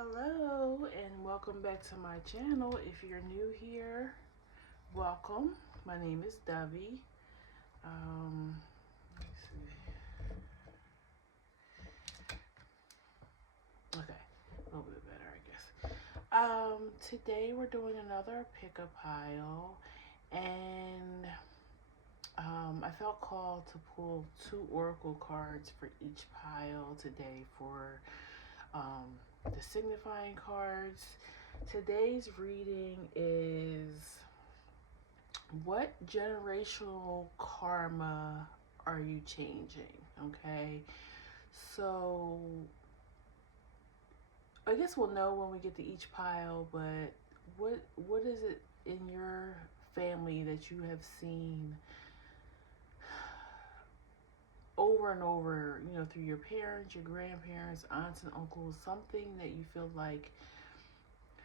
Hello and welcome back to my channel. If you're new here, welcome. My name is Dovey. Let me see. Okay, a little bit better, I guess. Today we're doing another pickup pile, and I felt called to pull 2 oracle cards for each pile today for the signifying cards. Today's reading is, what generational karma are you changing? Okay, so I guess we'll know when we get to each pile, but what is it in your family that you have seen over and over, through your parents, your grandparents, aunts and uncles, something that you feel like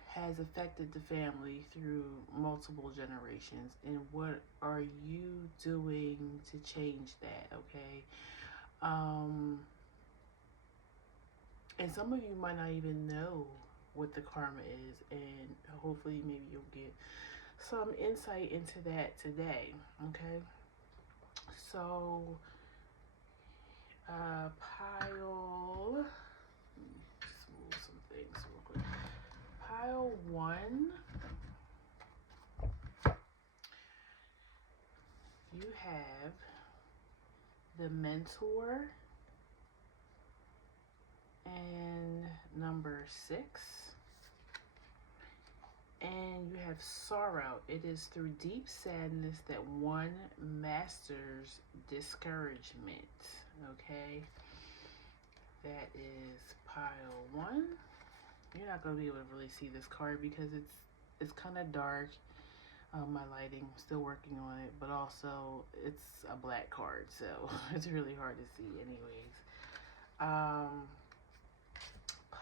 has affected the family through multiple generations, and what are you doing to change that? Okay. And some of you might not even know what the karma is, and hopefully maybe you'll get some insight into that today. Okay, so pile, let me just move some things real quick. Pile 1, you have the mentor, and number 6, and you have sorrow. It is through deep sadness that one masters discouragement. Okay, that is pile 1. You're not going to be able to really see this card because it's kind of dark. My lighting, I'm still working on it, but also it's a black card, so it's really hard to see anyways.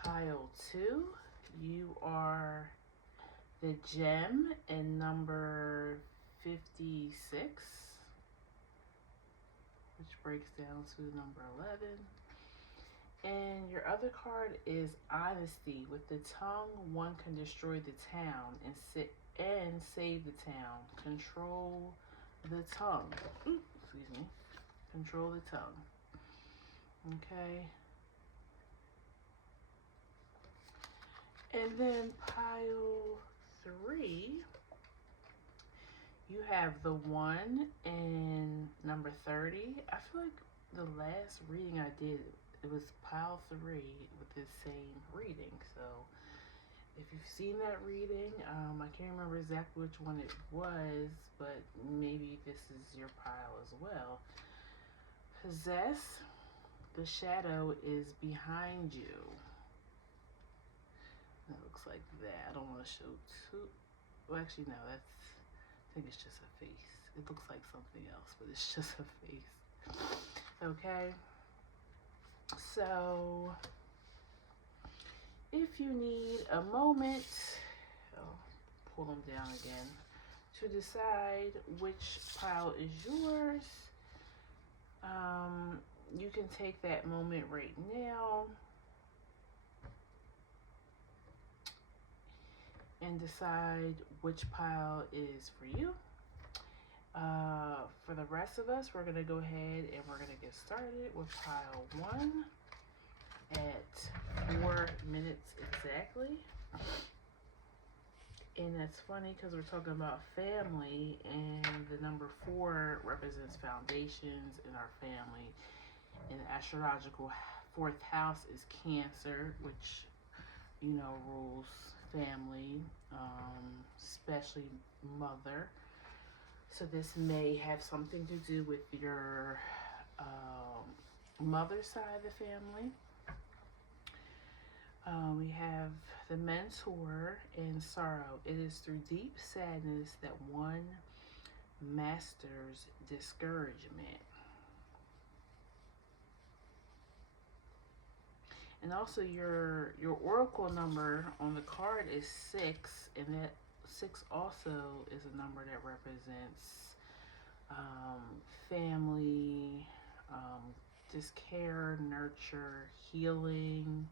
Pile 2, you are the gem in number 56, which breaks down to number 11. And your other card is honesty. With the tongue, one can destroy the town and save the town. Control the tongue. Excuse me. Control the tongue. Okay. And then pile 3, you have the 1 and number 30. I feel like the last reading I did, it was pile 3 with the same reading. So if you've seen that reading, I can't remember exactly which one it was, but maybe this is your pile as well. Possess, the shadow is behind you. It looks like that. I don't want to show too. Well, actually, no. I think it's just a face. It looks like something else, but it's just a face. Okay. So, if you need a moment, I'll pull them down again, to decide which pile is yours, you can take that moment right now and decide which pile is for you. For the rest of us, we're going to go ahead and we're going to get started with pile 1 at 4 minutes exactly. And that's funny because we're talking about family, and the number 4 represents foundations in our family. And the astrological 4th house is Cancer, which, rules family, especially mother. So this may have something to do with your mother's side of the family. We have the mentor and sorrow. It is through deep sadness that one masters discouragement. And also your oracle number on the card is 6, and that 6 also is a number that represents family, just care, nurture, healing,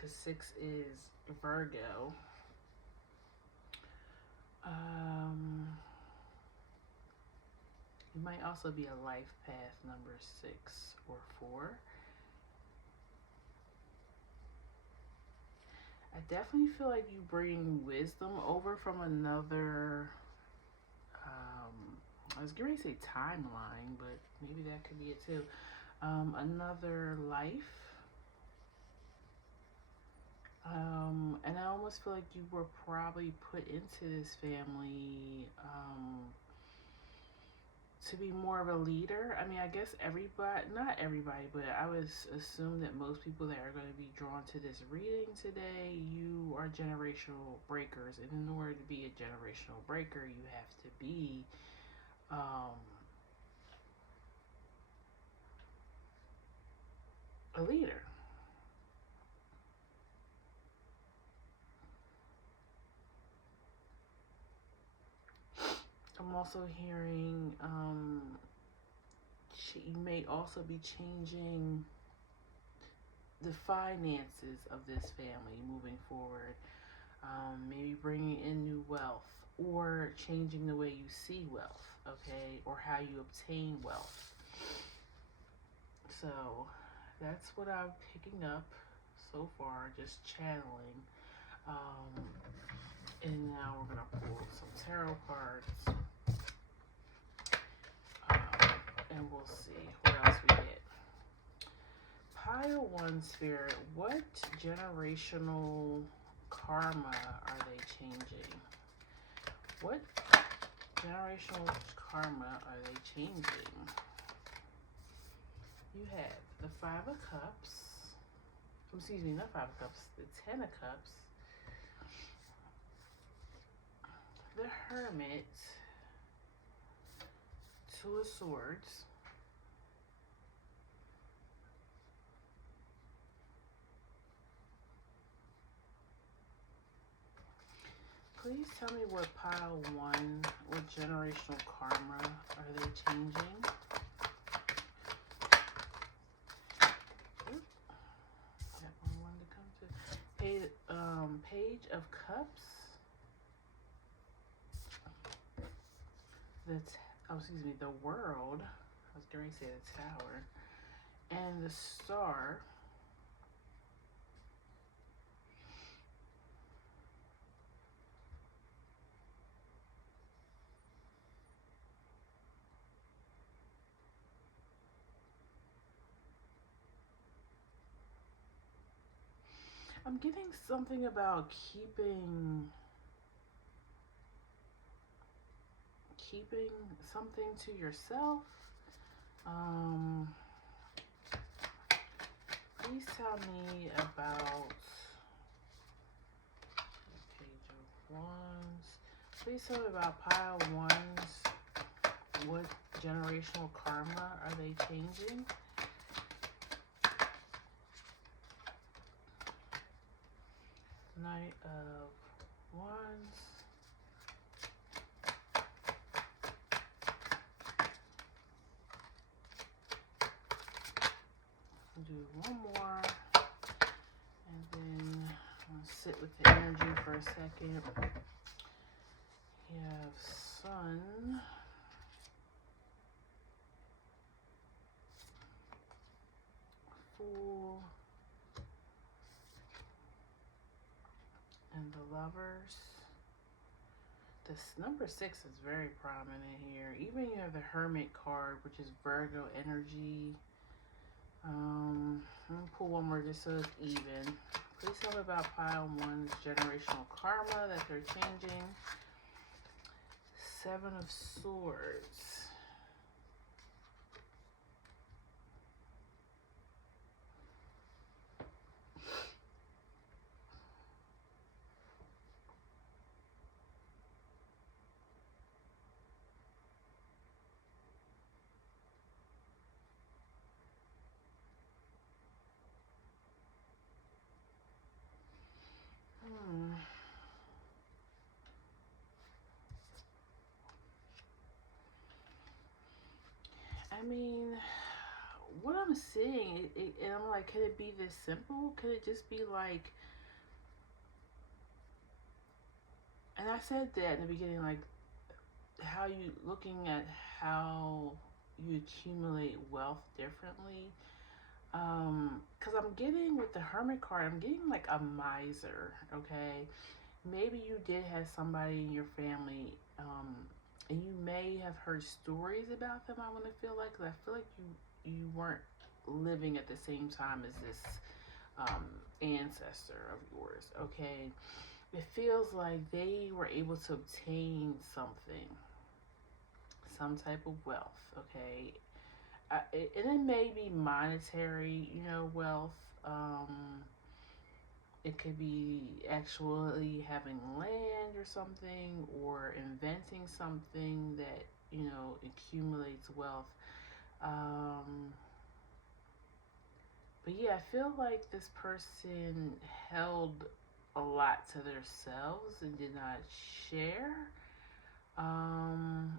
because 6 is Virgo. You might also be a life path number 6 or 4. I definitely feel like you bring wisdom over from another, I was going to say timeline, but maybe that could be it too. Another life. And I almost feel like you were probably put into this family to be more of a leader. I mean, I guess everybody, not everybody, but I would assume that most people that are going to be drawn to this reading today, you are generational breakers. And in order to be a generational breaker, you have to be a leader. I'm also hearing you may also be changing the finances of this family moving forward. Maybe bringing in new wealth or changing the way you see wealth, okay, or how you obtain wealth. So that's what I'm picking up so far, just channeling. And now we're going to pull some tarot cards. And we'll see what else we get. Pile 1 Spirit, what generational karma are they changing? What generational karma are they changing? You have the 5 of Cups. Excuse me, not 5 of Cups. The 10 of Cups. The Hermit. 2 of Swords. Please tell me what pile 1, what generational karma are they changing? Oop. That one wanted to come to. Page of Cups. The World. I was going to say the Tower. And the Star. I'm getting something about keeping something to yourself. Please tell me about Page of Wands. Please tell me about pile 1's. What generational karma are they changing? Knight of Wands. Do one more, and then I'll sit with the energy for a second. You have Sun, Fool, and the Lovers. This number 6 is very prominent here. Even you have the Hermit card, which is Virgo energy. I'm going to pull one more just so it's even. Please tell me about pile 1's generational karma that they're changing. 7 of Swords. I mean, what I'm seeing, and I'm like, could it be this simple? Could it just be like, and I said that in the beginning, like how you looking at how you accumulate wealth differently. Because I'm getting with the Hermit card, I'm getting like a miser, okay? Maybe you did have somebody in your family, and you may have heard stories about them. I want to feel like, 'cause I feel like you weren't living at the same time as this um, ancestor of yours. Okay, it feels like they were able to obtain something, some type of wealth. Okay, and it may be monetary, wealth. It could be actually having land or something, or inventing something that accumulates wealth. Um, but yeah, I feel like this person held a lot to themselves and did not share, um,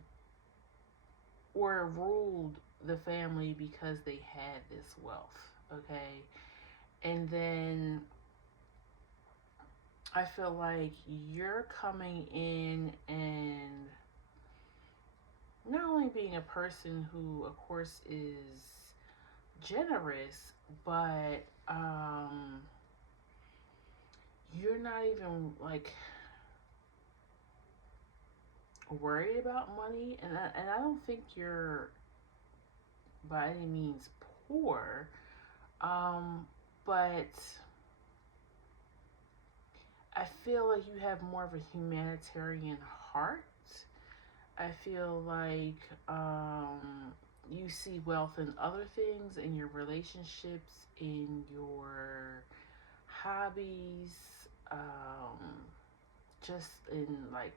or ruled the family because they had this wealth. Okay, and then I feel like you're coming in and not only being a person who, of course, is generous, but you're not even like worried about money, and I don't think you're by any means poor, but I feel like you have more of a humanitarian heart. I feel like you see wealth in other things, in your relationships, in your hobbies, just in like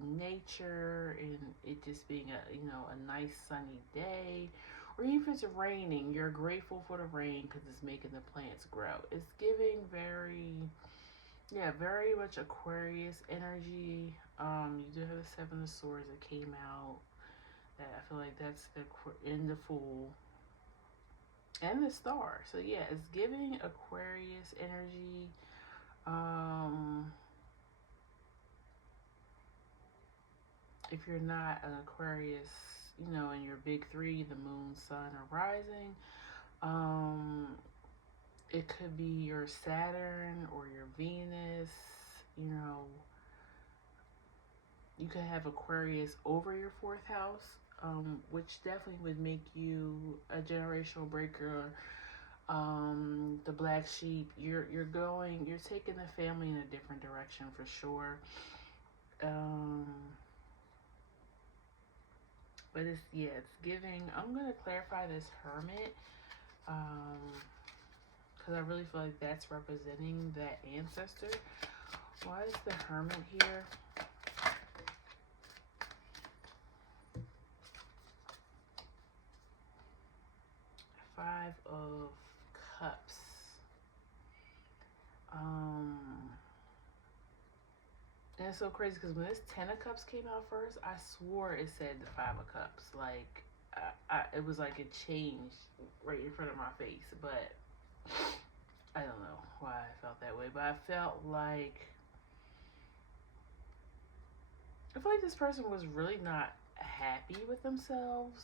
nature, and it just being a nice sunny day, or even if it's raining, you're grateful for the rain because it's making the plants grow. It's giving very, yeah, very much Aquarius energy. You do have the Seven of Swords that came out. That I feel like that's in the Fool and the Star. So yeah, it's giving Aquarius energy. Um, if you're not an Aquarius, in your big three, the Moon, Sun, or Rising, um, it could be your Saturn or your Venus. You know, you could have Aquarius over your fourth house, which definitely would make you a generational breaker. The black sheep. You're taking the family in a different direction for sure. Um, but it's giving. I'm gonna clarify this Hermit, because I really feel like that's representing that ancestor. Why is the Hermit here? Five of Cups. And it's so crazy because when this Ten of Cups came out first, I swore it said the Five of Cups. Like, it was like it changed right in front of my face. But I don't know why I felt that way. But I felt like this person was really not happy with themselves.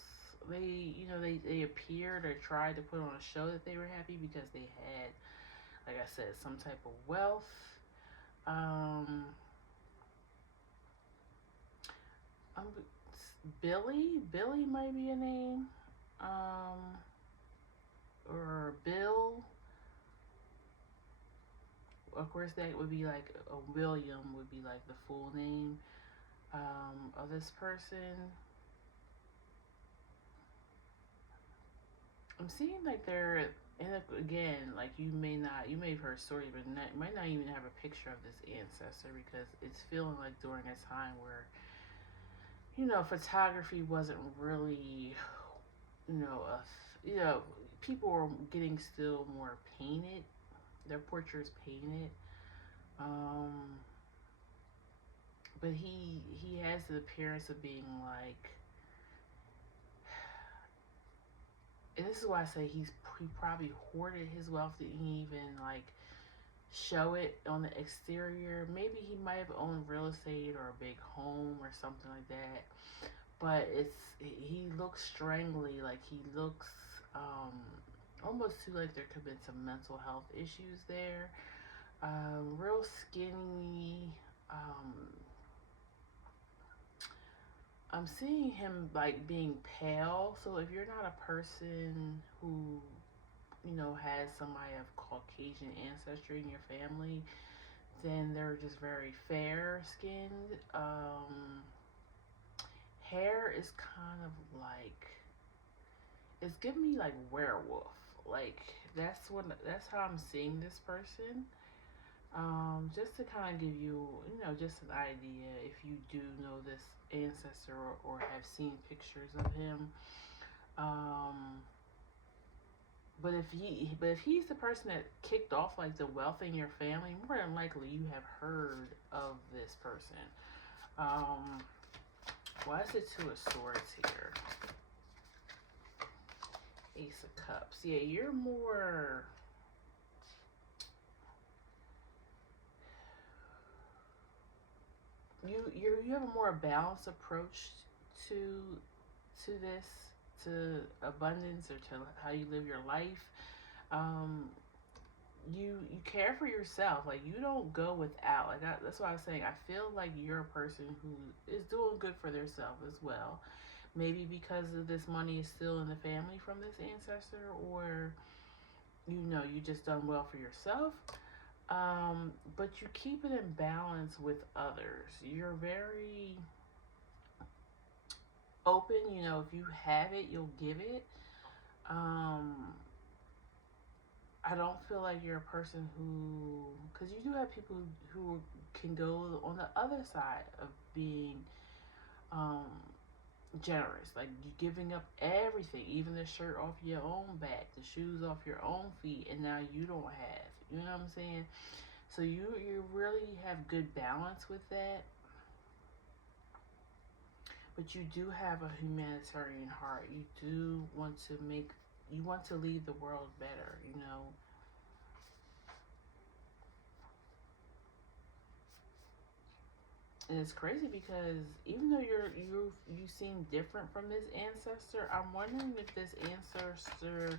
They appeared or tried to put on a show that they were happy because they had, like I said, some type of wealth. Um, um Billy might be a name. Um, or Bill. Of course, that would be like a William would be like the full name of this person. I'm seeing like they're, and again, like you may have heard stories, but might not even have a picture of this ancestor because it's feeling like during a time where photography wasn't really, you know, people were getting still more painted, their portraits painted. Um, but he has the appearance of being like and this is why I say he probably hoarded his wealth. Didn't even like show it on the exterior. Maybe he might have owned real estate or a big home or something like that. But he looks strangly, like he looks almost too like there could have been some mental health issues there. Real skinny. Um, I'm seeing him like being pale. So if you're not a person who has somebody of Caucasian ancestry in your family, then they're just very fair skinned. Hair is kind of like it's giving me like werewolf. Like that's how I'm seeing this person. Just to kind of give you, just an idea if you do know this ancestor or have seen pictures of him. Um, but if he's the person that kicked off like the wealth in your family, more than likely you have heard of this person. Um, why is it Two of Swords here? Ace of Cups. Yeah, you're more. You have a more balanced approach to this, to abundance, or to how you live your life. Um, you care for yourself. Like you don't go without. Like that's why I was saying. I feel like you're a person who is doing good for themselves as well. Maybe because of this money is still in the family from this ancestor, or you just done well for yourself. But you keep it in balance with others. You're very open. If you have it, you'll give it. Um, I don't feel like you're a person because you do have people who can go on the other side of being um, generous. Like you giving up everything, even the shirt off your own back, the shoes off your own feet, and now you don't have. You know what I'm saying? So you really have good balance with that, but you do have a humanitarian heart. You want to leave the world better. And it's crazy because even though you seem different from this ancestor, I'm wondering if this ancestor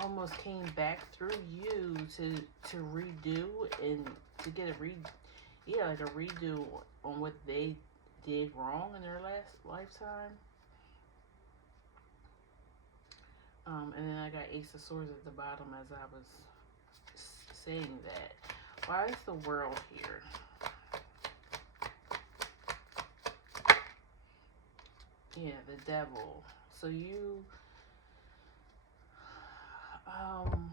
almost came back through you to redo and to get like a redo on what they did wrong in their last lifetime. And then I got Ace of Swords at the bottom as I was saying that. Why is the World here? Yeah, the Devil. So um,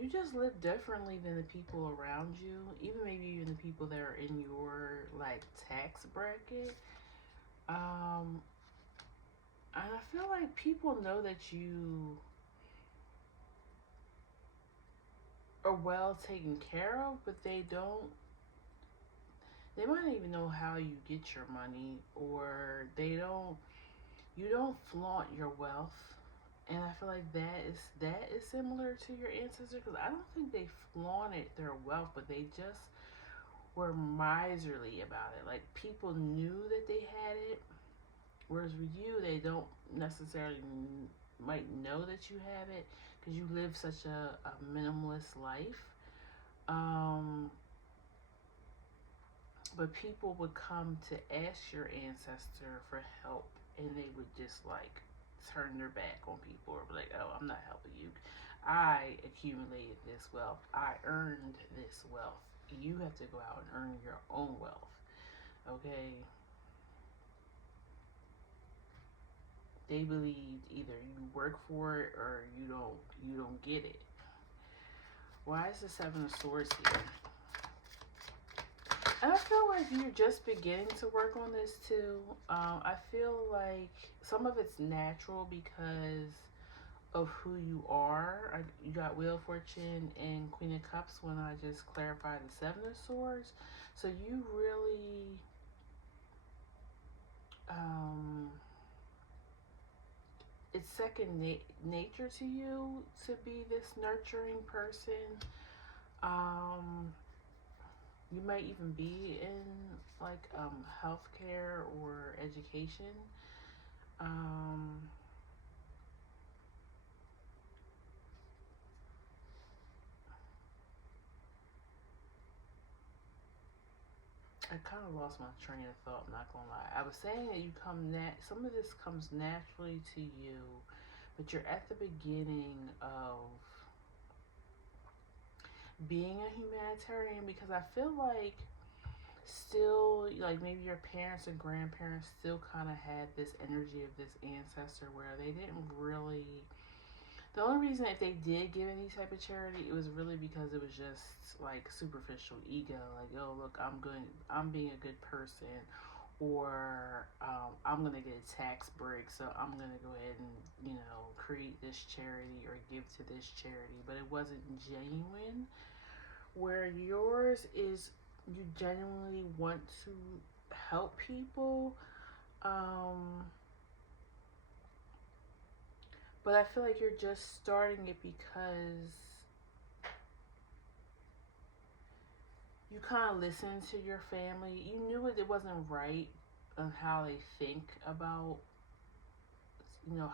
you just live differently than the people around you, maybe even the people that are in your like tax bracket. Um, and I feel like people know that you are well taken care of, but they don't. They might not even know how you get your money, or they don't. You don't flaunt your wealth, and I feel like that is similar to your ancestors because I don't think they flaunted their wealth, but they just were miserly about it. Like people knew that they had it, whereas with you, they don't necessarily might know that you have it because you live such a minimalist life. Um, but people would come to ask your ancestor for help, and they would just like turn their back on people or be like, "Oh, I'm not helping you. I accumulated this wealth. I earned this wealth. You have to go out and earn your own wealth." Okay? They believed either you work for it or you don't get it. Why is the Seven of Swords here? And I feel like you're just beginning to work on this too. I feel like some of it's natural because of who you are. You got Wheel of Fortune and Queen of Cups when I just clarified the Seven of Swords. So you really um, it's nature to you to be this nurturing person. Um, you might even be in like healthcare or education. Um, I kind of lost my train of thought. I'm not gonna lie. I was saying that some of this comes naturally to you, but you're at the beginning of being a humanitarian because I feel like still like maybe your parents and grandparents still kind of had this energy of this ancestor where they didn't really, the only reason if they did give any type of charity, it was really because it was just like superficial ego, like, oh look, I'm being a good person, or I'm gonna get a tax break, so I'm gonna go ahead and create this charity or give to this charity, but it wasn't genuine. Where yours is, you genuinely want to help people, um, but I feel like you're just starting it because you kind of listened to your family. You knew it wasn't right on how they think about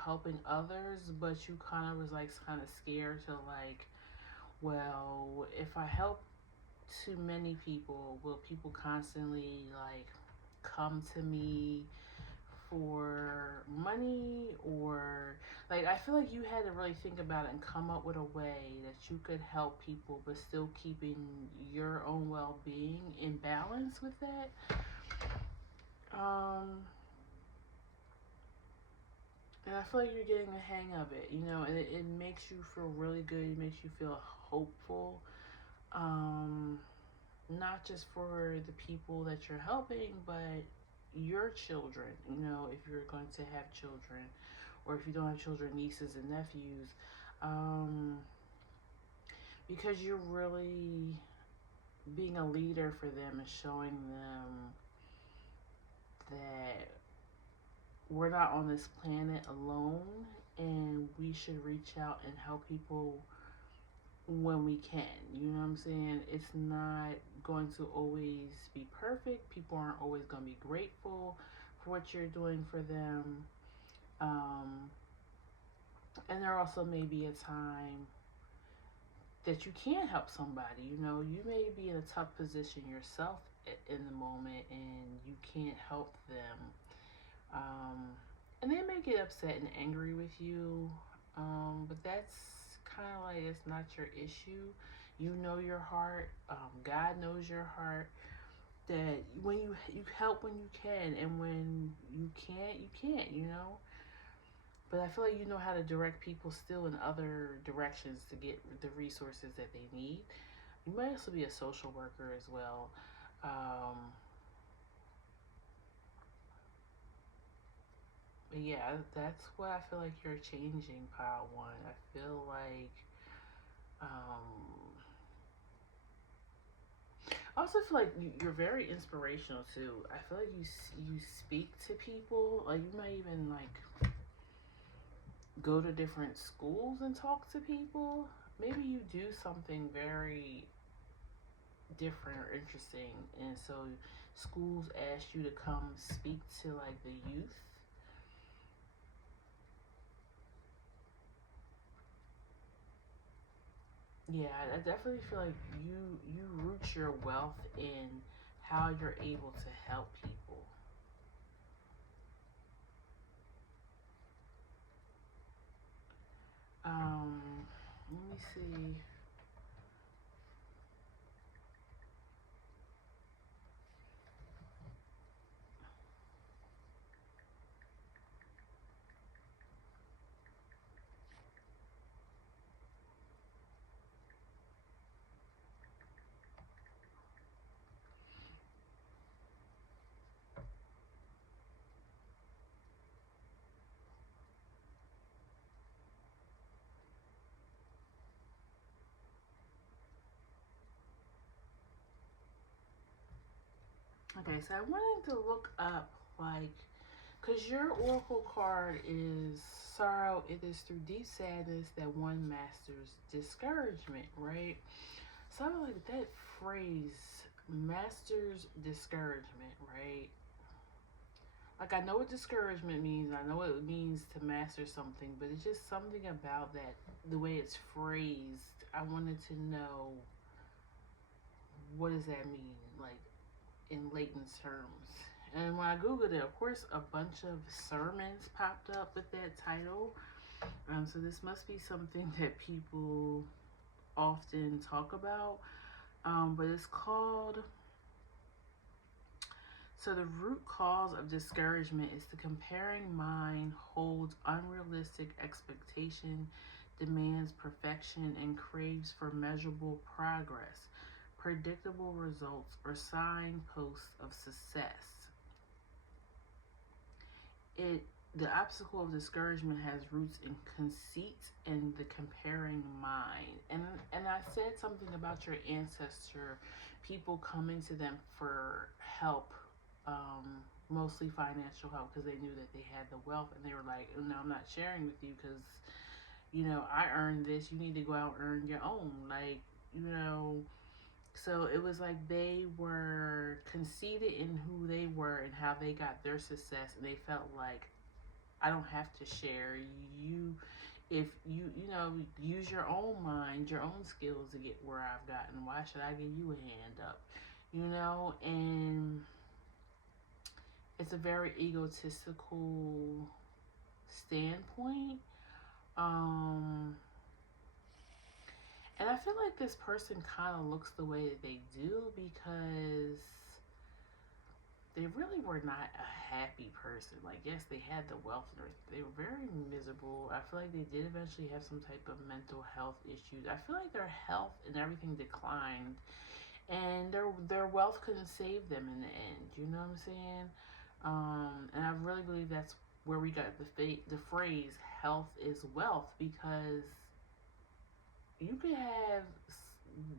helping others, but you kind of was like kind of scared to like, well, if I help too many people, will people constantly like come to me for money, or like I feel like you had to really think about it and come up with a way that you could help people but still keeping your own well-being in balance with that. um and I feel like you're getting the hang of it, and it makes you feel really good. It makes you feel hopeful, um not just for the people that you're helping, but your children, if you're going to have children, or if you don't have children, nieces and nephews, um, because you're really being a leader for them and showing them that we're not on this planet alone, and we should reach out and help people when we can. You know what I'm saying? It's not going to always be perfect. People aren't always going to be grateful for what you're doing for them. Um, and there also may be a time that you can help somebody. You may be in a tough position yourself in the moment and you can't help them. Um, and they may get upset and angry with you, but that's kind of like, it's not your issue. You know your heart. God knows your heart. That when you help when you can, and when you can't, you can't. But I feel like you know how to direct people still in other directions to get the resources that they need. You might also be a social worker as well. Um, but yeah, that's what I feel like you're changing, pile one. I feel like I also feel like you're very inspirational too. I feel like you speak to people. Like you might even like go to different schools and talk to people. Maybe you do something very different or interesting, and so schools ask you to come speak to like the youth. Yeah, I definitely feel like you root your wealth in how you're able to help people. um Let me see. Okay, so I wanted to look up like Because your oracle card is sorrow. It is through deep sadness that one masters discouragement, right? So I like that phrase, masters discouragement, right? Like I know what discouragement means. I know what it means to master something, but it's just something about that, the way it's phrased. I wanted to know, what does that mean, like in layman's terms. And when I googled it, of course, a bunch of sermons popped up with that title. So this must be something that people often talk about. But it's called, so the root cause of discouragement is the comparing mind holds unrealistic expectation, demands perfection, and craves for measurable progress, predictable results, or signposts of success. It The obstacle of discouragement has roots in conceit and the comparing mind. And I said something about your ancestor, people coming to them for help, mostly financial help, because they knew that they had the wealth, and they were like, no, I'm not sharing with you because I earned this. You need to go out and earn your own, like, you know. So it was like they were conceited in who they were and how they got their success, and they felt like, I don't have to share. If use your own mind, your own skills to get where I've gotten. Why should I give you a hand up? And it's a very egotistical standpoint. Um, and I feel like this person kind of looks the way that they do because they really were not a happy person. Like, yes, they had the wealth and everything. They were very miserable. I feel like they did eventually have some type of mental health issues. I feel like their health and everything declined, and their wealth couldn't save them in the end. You know what I'm saying? And I really believe that's where we got the phrase "health is wealth," because you could have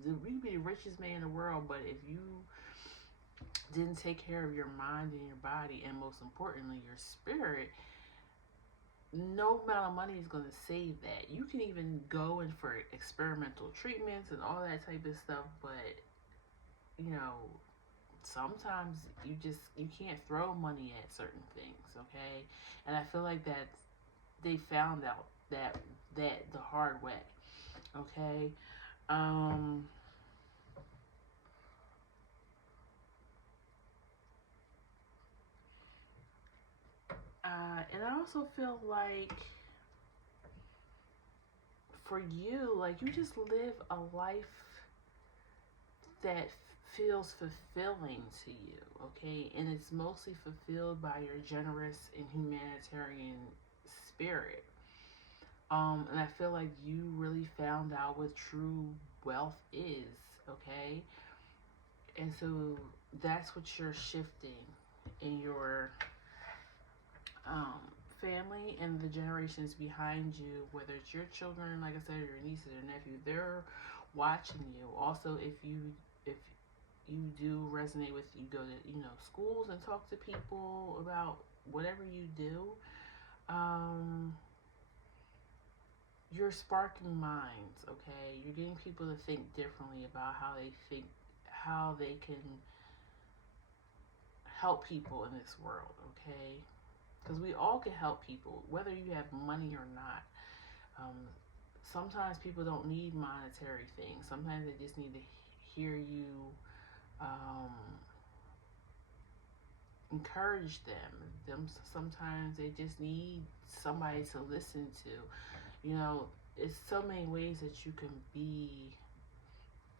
you could be the richest man in the world, but if you didn't take care of your mind and your body, and most importantly your spirit, no amount of money is going to save that. You can even go in for experimental treatments and all that type of stuff, but you know sometimes you can't throw money at certain things, okay? And I feel like that they found out that the hard way, okay? um and I also feel like for you, like, you just live a life that feels fulfilling to you, okay? And it's mostly fulfilled by your generous and humanitarian spirit. And I feel like you really found out what true wealth is, okay? And so that's what you're shifting in your um, family and the generations behind you, whether it's your children, like I said, your nieces or nephew, they're watching you. Also, if you do resonate with, you go to schools and talk to people about whatever you do. Um, you're sparking minds, okay? You're getting people to think differently about how they can help people in this world, okay? Because we all can help people, whether you have money or not. Um, Sometimes people don't need monetary things. Sometimes they just need to hear you, um, encourage them. Sometimes they just need somebody to listen to. It's so many ways that you can be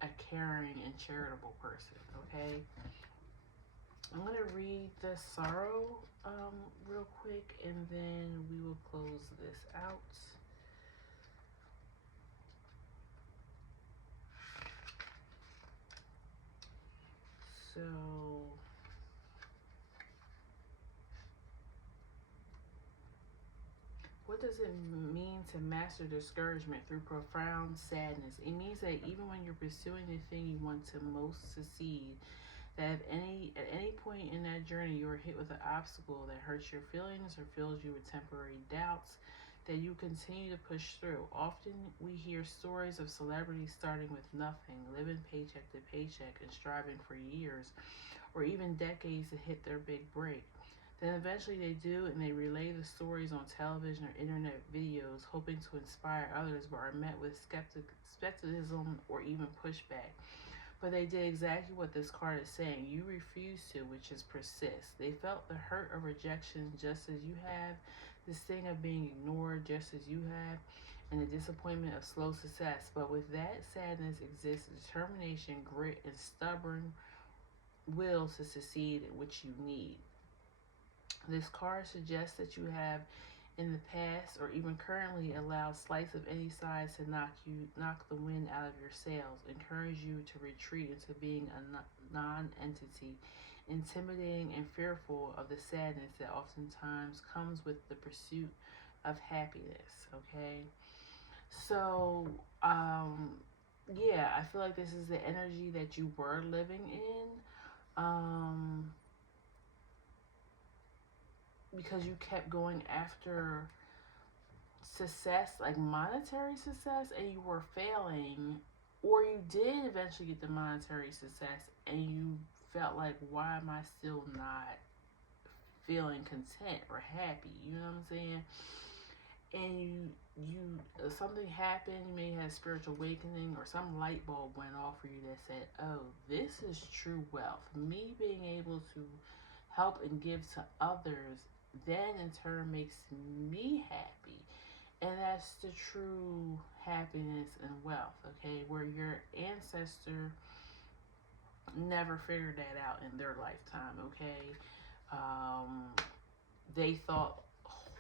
a caring and charitable person, okay? I'm going to read the sorrow real quick, and then we will close this out. So, what does it mean to master discouragement through profound sadness? It means that even when you're pursuing the thing you want to most succeed, That if at any point in that journey you are hit with an obstacle that hurts your feelings or fills you with temporary doubts, that you continue to push through. Often we hear stories of celebrities starting with nothing, living paycheck to paycheck, and striving for years or even decades to hit their big break. Then eventually they do, and they relay the stories on television or internet videos, hoping to inspire others, but are met with skepticism or even pushback. But they did exactly what this card is saying. You refuse to, which is persist. They felt the hurt of rejection just as you have, the sting of being ignored just as you have, and the disappointment of slow success. But with that sadness exists determination, grit, and stubborn will to succeed, which you need. This card suggests that you have in the past or even currently allowed slice of any size to knock the wind out of your sails, encourage you to retreat into being a non-entity, intimidating and fearful of the sadness that oftentimes comes with the pursuit of happiness. Okay, so yeah, I feel like this is the energy that you were living in. Because you kept going after success, like monetary success, and you were failing, or you did eventually get the monetary success and you felt like, why am I still not feeling content or happy? You know what I'm saying? And you something happened, you may have spiritual awakening or some light bulb went off for you that said, oh, this is true wealth. Me being able to help and give to others then in turn makes me happy. And that's the true happiness and wealth, okay? Where your ancestor never figured that out in their lifetime, okay? Um, they thought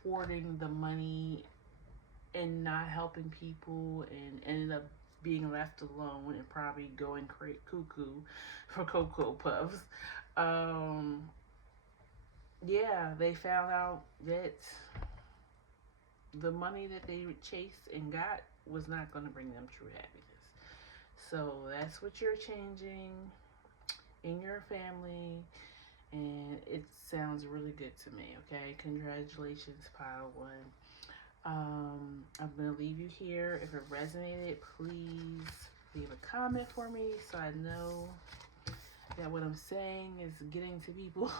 hoarding the money and not helping people and ended up being left alone and probably going cuckoo for Cocoa Puffs. Um, yeah, they found out that the money that they chased and got was not going to bring them true happiness. So that's what you're changing in your family, and it sounds really good to me. Okay, congratulations, pile one. I'm gonna leave you here. If it resonated, please leave a comment for me so I know that what I'm saying is getting to people.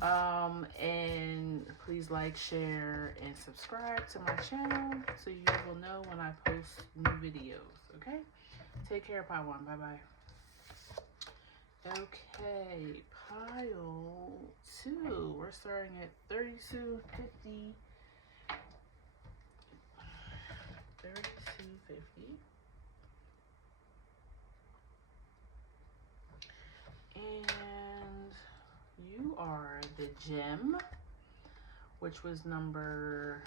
And please like, share, and subscribe to my channel so you will know when I post new videos. Okay? Take care, pile one. Bye bye. Okay, pile two. We're starting at 3250. 3250. And you are the gem, which was number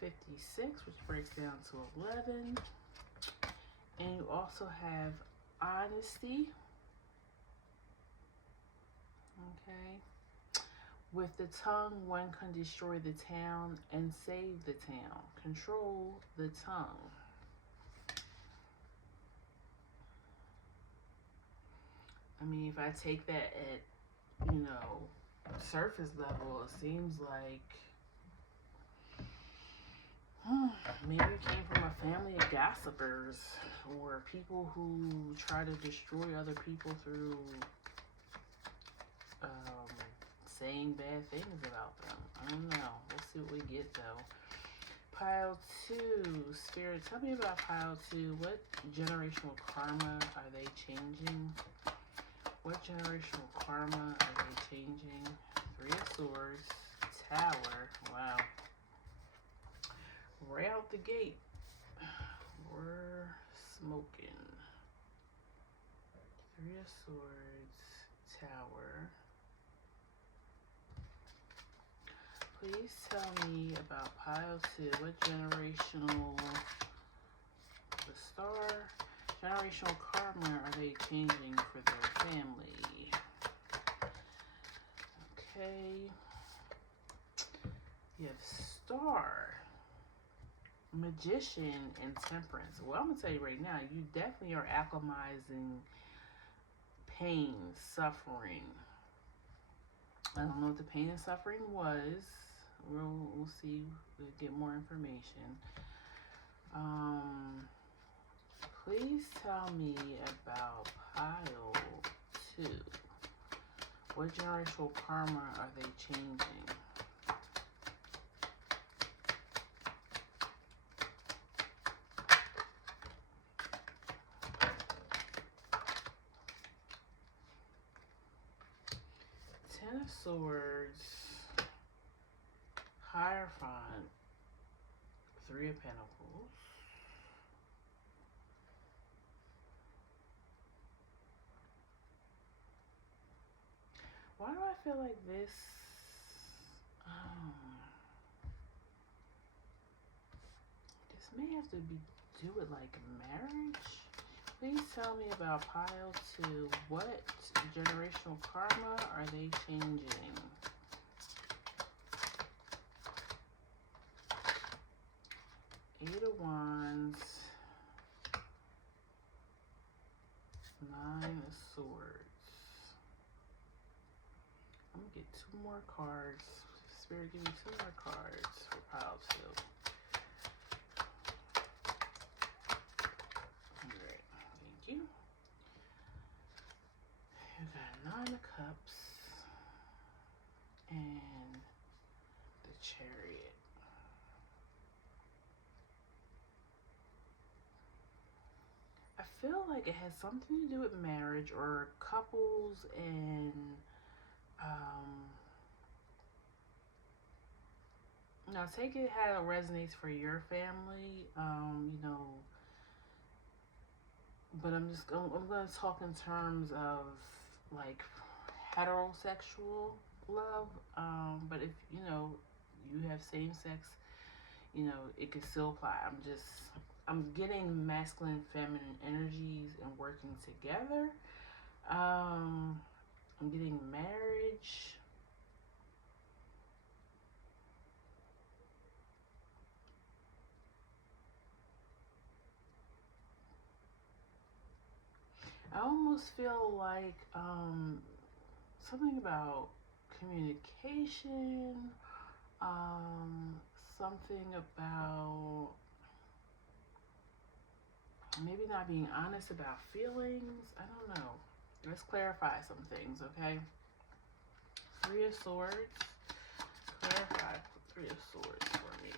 56, which breaks down to 11. And you also have honesty. Okay. With the tongue, one can destroy the town and save the town. Control the tongue. I mean, if I take that at, surface level, it seems like maybe it came from a family of gossipers or people who try to destroy other people through saying bad things about them. I don't know. We'll see what we get though. Pile two, Spirit, tell me about pile two. What generational karma are they changing? What generational karma are they changing? Three of Swords, Tower. Wow. Right out the gate. We're smoking. Three of Swords, Tower. Please tell me about pile two. What generational, the Star, generational karma are they changing for their family? Okay. You have Star, Magician, and Temperance. Well, I'm going to tell you right now, you definitely are alchemizing pain, suffering. I don't know what the pain and suffering was. We'll see. We'll get more information. Please tell me about pile 2. What generational karma are they changing? Ten of Swords, Hierophant, 3 of Pentacles. Why do I feel like this? This may have to do with like marriage. Please tell me about pile 2. What generational karma are they changing? Eight of Wands, 9 of Swords. I'm gonna get 2 more cards. Spirit, give me 2 more cards for pile 2. Alright, thank you. You got 9 of Cups and the Chariot. I feel like it has something to do with marriage or couples, and now take it how it resonates for your family, you know, but I'm going to talk in terms of like heterosexual love, but if you know you have same sex, you know, it could still apply. I'm getting masculine, feminine energies and working together. I'm getting marriage. I almost feel like something about communication, something about maybe not being honest about feelings. I don't know. Let's clarify some things, okay? 3 of Swords. Clarify 3 of Swords for me.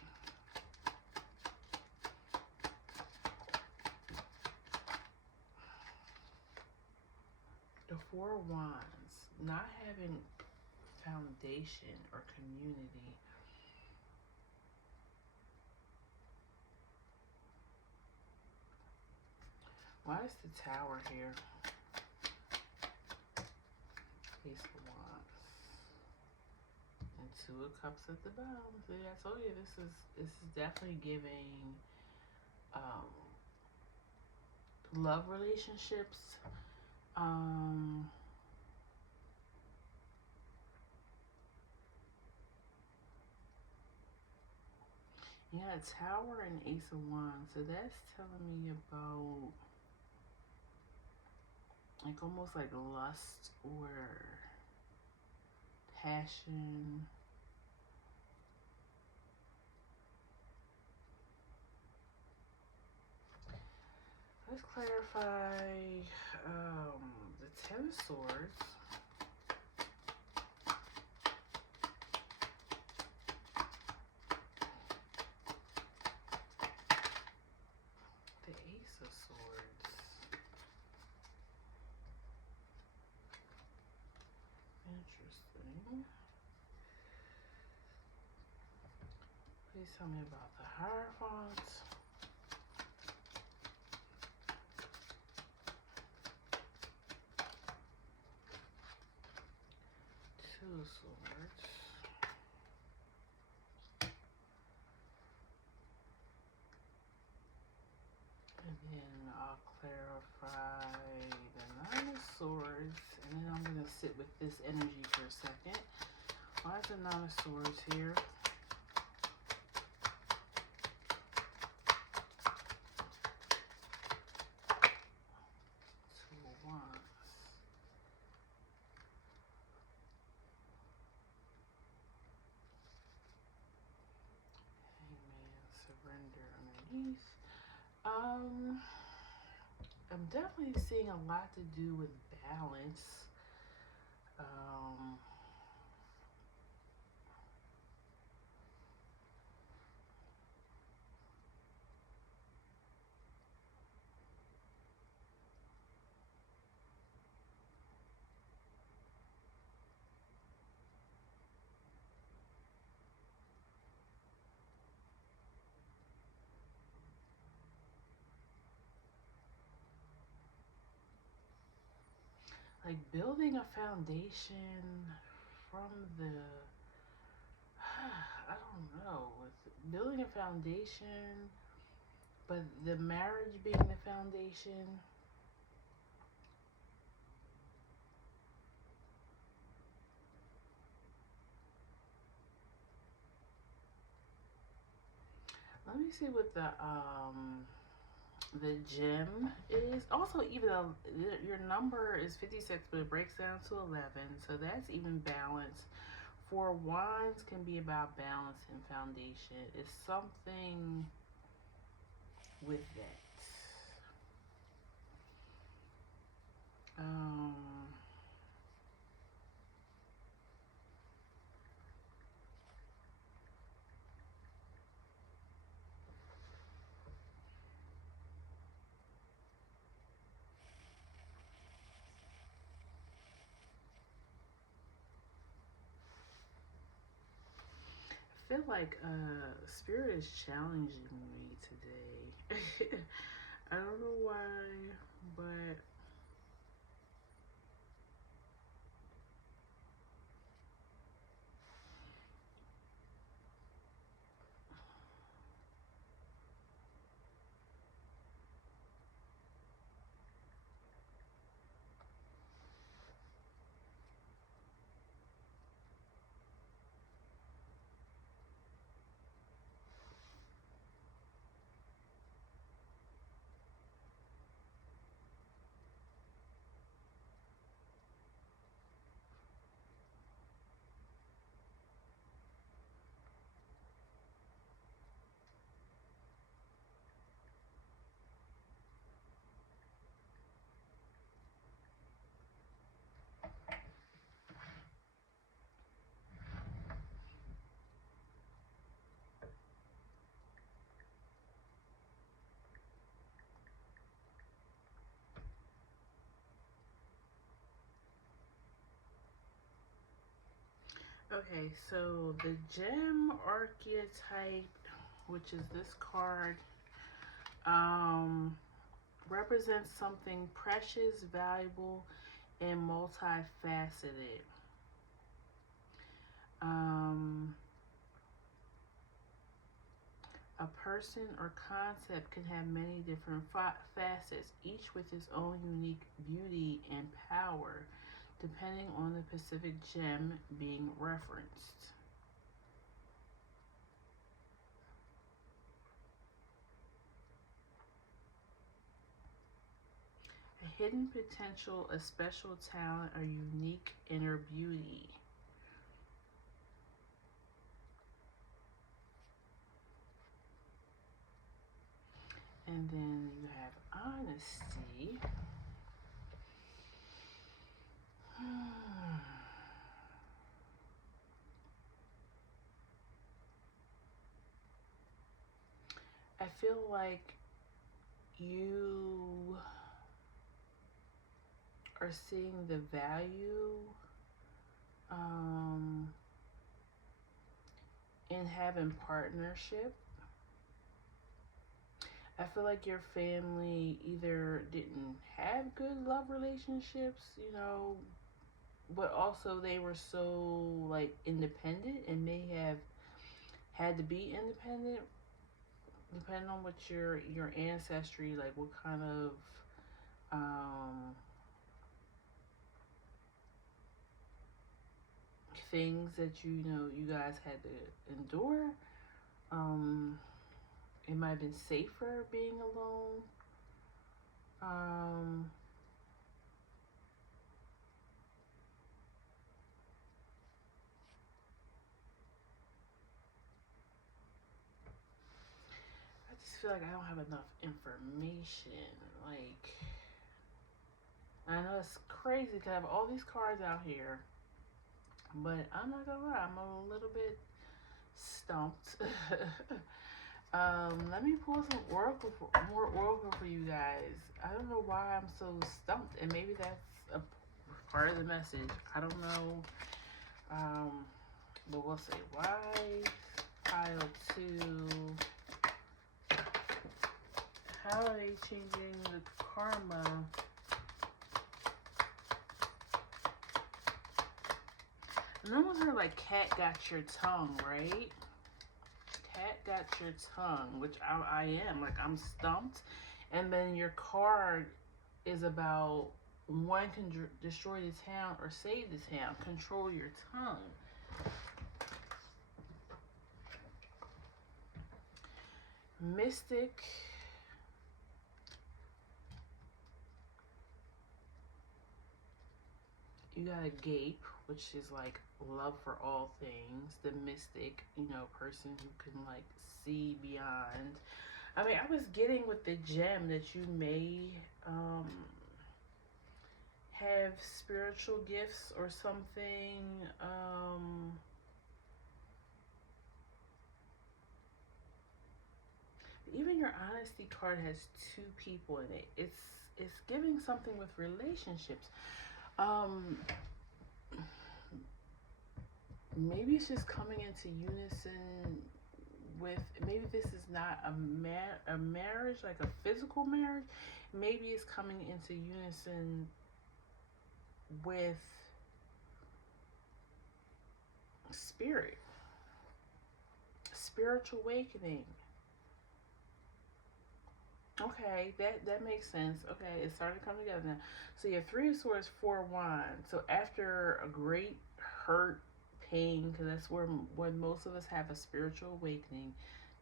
The 4 of Wands. Not having foundation or community. Why is the Tower here? Ace of Wands. And 2 of Cups at the bottom. See, I told you this is definitely giving love relationships. Yeah, Tower and Ace of Wands. So that's telling me about like almost like lust or passion. Let's clarify the 10 of Swords. The Ace of Swords. Interesting. Please tell me about the Hierophant. Two of Swords. And then I'll clarify the 9 of Swords. And then I'm going to sit with this energy for a second. Why is the 9 of Swords here? Two of Wands. Um, I'm definitely seeing a lot to do with balance. Um, like building a foundation from the, I don't know, with building a foundation, but the marriage being the foundation. Let me see what the gem is. Also, even though your number is 56, but it breaks down to 11, so that's even balance. Four wands can be about balance and foundation. It's something with that. Um, I feel like spirit is challenging me today. I don't know why, but okay. So the gem archetype, which is this card, um, represents something precious, valuable, and multifaceted. Um, a person or concept can have many different facets, each with its own unique beauty and power, depending on the specific gem being referenced. A hidden potential, a special talent, or unique inner beauty. And then you have honesty. I feel like you are seeing the value um, in having partnership. I feel like your family either didn't have good love relationships, but also they were so like independent and may have had to be independent depending on what your ancestry, like what kind of um, things that you guys had to endure. Um, it might have been safer being alone. Um, I just feel like I don't have enough information. Like, I know it's crazy because I have all these cards out here, but I'm not gonna lie, I'm a little bit stumped. Let me pull some more oracle for you guys. I don't know why I'm so stumped, and maybe that's a part of the message. I don't know. But we'll see. Why pile 2? How are they changing the karma? And I almost heard like cat got your tongue, right? Cat got your tongue, which I am. Like, I'm stumped. And then your card is about one can destroy the town or save the town. Control your tongue. Mystic. You got a gape, which is like love for all things. The mystic, person who can like see beyond. I mean, I was getting with the gem that you may have spiritual gifts or something. Even your honesty card has 2 people in it. It's giving something with relationships. Maybe it's just coming into unison with, maybe this is not a marriage, like a physical marriage. Maybe it's coming into unison with spiritual awakening. Okay, that makes sense. Okay, it started coming together now. So you have 3 of Swords, 4 of Wands. So after a great hurt, pain, because that's where when most of us have a spiritual awakening,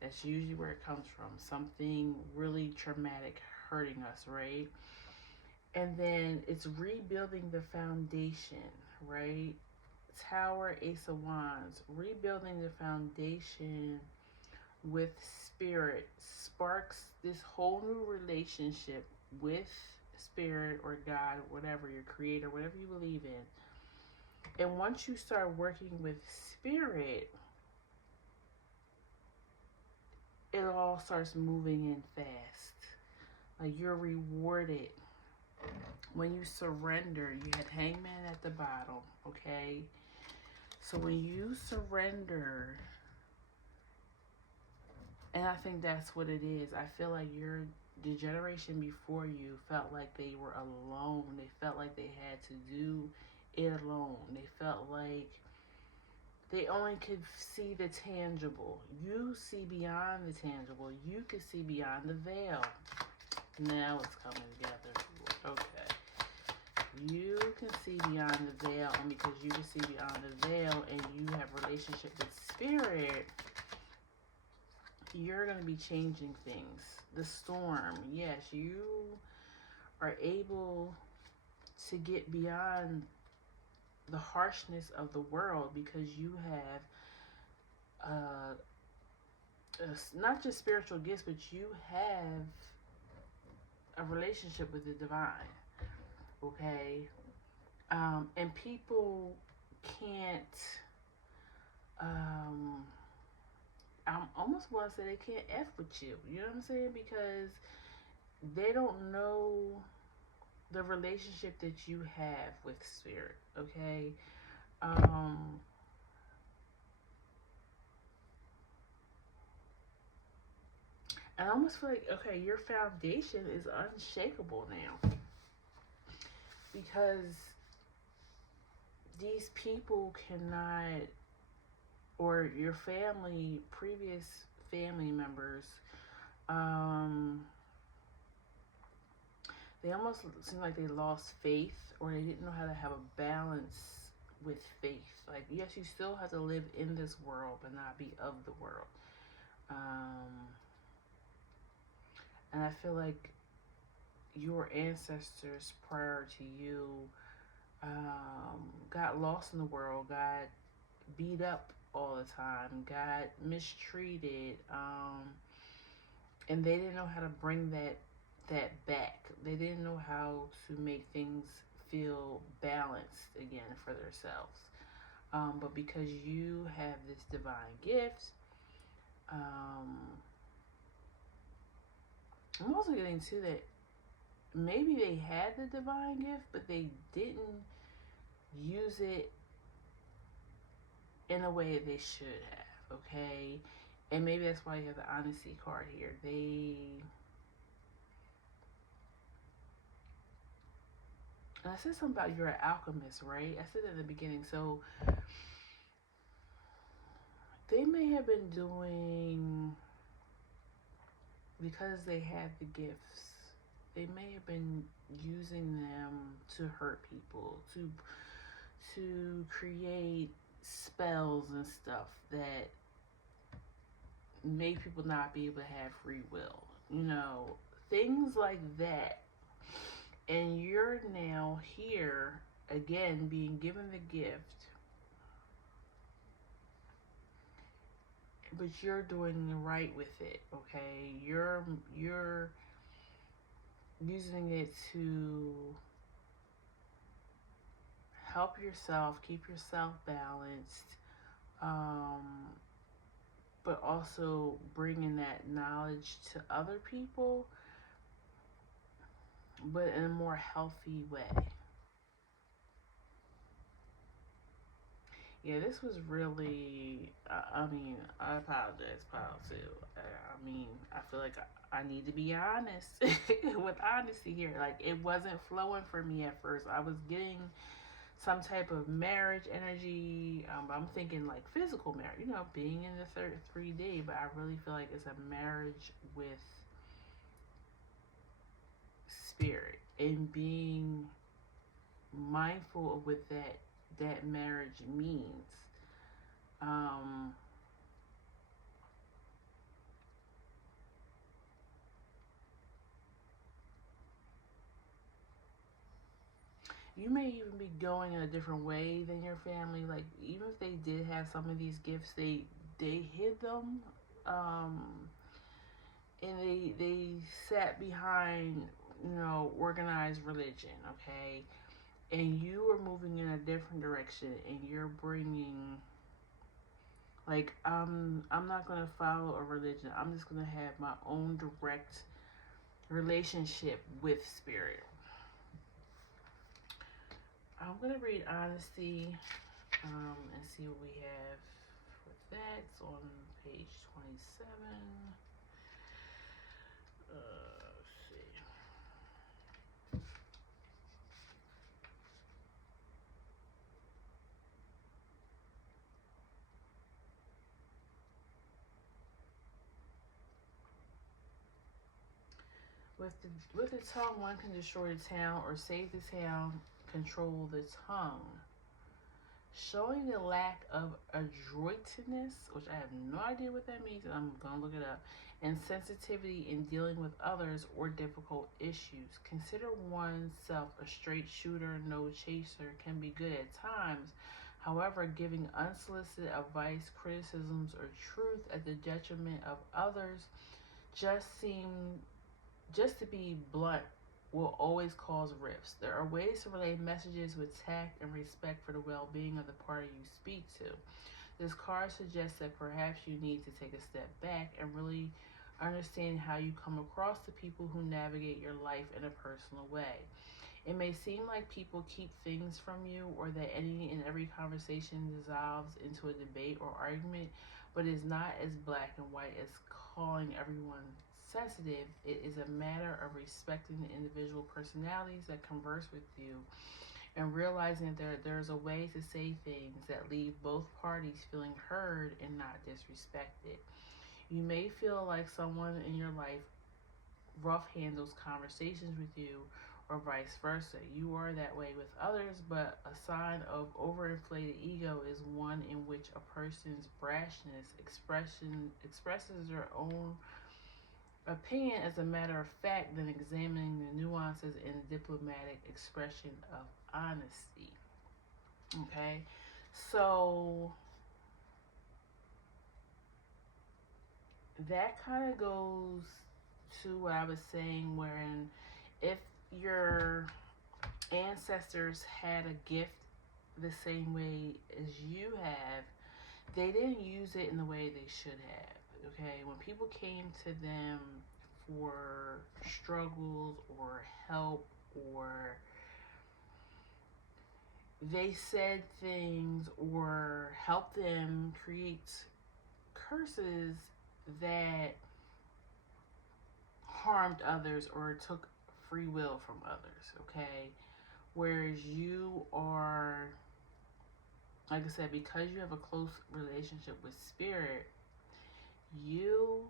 that's usually where it comes from. Something really traumatic hurting us, right? And then it's rebuilding the foundation, right? Tower, Ace of Wands, rebuilding the foundation with spirit sparks this whole new relationship with spirit or God, whatever, your creator, whatever you believe in. And once you start working with spirit, it all starts moving in fast. Like, you're rewarded when you surrender. You had Hangman at the bottom, okay? So when you surrender, and I think that's what it is. I feel like the generation before you felt like they were alone. They felt like they had to do it alone. They felt like they only could see the tangible. You see beyond the tangible. You could see beyond the veil. Now it's coming together. Okay. You can see beyond the veil, and because you can see beyond the veil and you have a relationship with spirit, you're going to be changing things. The storm, yes, you are able to get beyond the harshness of the world because you have not just spiritual gifts, but you have a relationship with the divine, okay? And people can't, I almost want to say they can't F with you. You know what I'm saying? Because they don't know the relationship that you have with spirit, okay? And I almost feel like, okay, your foundation is unshakable now. Because these people cannot, or your family, previous family members, they almost seem like they lost faith, or they didn't know how to have a balance with faith. Like, yes, you still have to live in this world, but not be of the world. And I feel like your ancestors prior to you got lost in the world, got beat up all the time, got mistreated, and they didn't know how to bring that back. They didn't know how to make things feel balanced again for themselves. But because you have this divine gift, um, I'm also getting to that maybe they had the divine gift, but they didn't use it in a way they should have. Okay, and maybe that's why you have the honesty card here. And I said something about you're an alchemist, right? I said that in the beginning. So they may have been doing, because they had the gifts, they may have been using them to hurt people, to create spells and stuff that make people not be able to have free will. You know, things like that. And you're now here again being given the gift, but you're doing right with it, okay? You're using it to help yourself, keep yourself balanced, um, but also bringing that knowledge to other people, but in a more healthy way. Yeah, this was really. I mean, I apologize, Paul, too. I mean, I feel like I need to be honest with honesty here. Like, it wasn't flowing for me at first. I was getting some type of marriage energy. I'm thinking like physical marriage, being in the third 3D, but I really feel like it's a marriage with spirit and being mindful of what that marriage means. Um, you may even be going in a different way than your family. Like, even if they did have some of these gifts, they hid them, um, and they sat behind organized religion. Okay, and you are moving in a different direction, and you're bringing, like, I'm not gonna follow a religion. I'm just gonna have my own direct relationship with spirit. I'm gonna read honesty, and see what we have with that. It's on page 27. Let's see. With the tongue, one can destroy the town or save the town. Control the tongue. Showing the lack of adroitness, which I have no idea what that means, and I'm gonna look it up, and sensitivity in dealing with others or difficult issues. Consider oneself a straight shooter, no chaser, can be good at times. However, giving unsolicited advice, criticisms, or truth at the detriment of others just seem just to be blunt, will always cause rifts. There are ways to relay messages with tact and respect for the well being of the party you speak to. This card suggests that perhaps you need to take a step back and really understand how you come across to people who navigate your life in a personal way. It may seem like people keep things from you or that any and every conversation dissolves into a debate or argument, but it's not as black and white as calling everyone sensitive. It is a matter of respecting the individual personalities that converse with you and realizing that there's a way to say things that leave both parties feeling heard and not disrespected. You may feel like someone in your life rough handles conversations with you or vice versa. You are that way with others, but a sign of overinflated ego is one in which a person's brashness expresses their own opinion as a matter of fact than examining the nuances in diplomatic expression of honesty. Okay, so that kind of goes to what I was saying, wherein if your ancestors had a gift the same way as you have, they didn't use it in the way they should have. Okay, when people came to them for struggles or help, or they said things or helped them create curses that harmed others or took free will from others. Okay, whereas you are, like I said, because you have a close relationship with spirit, you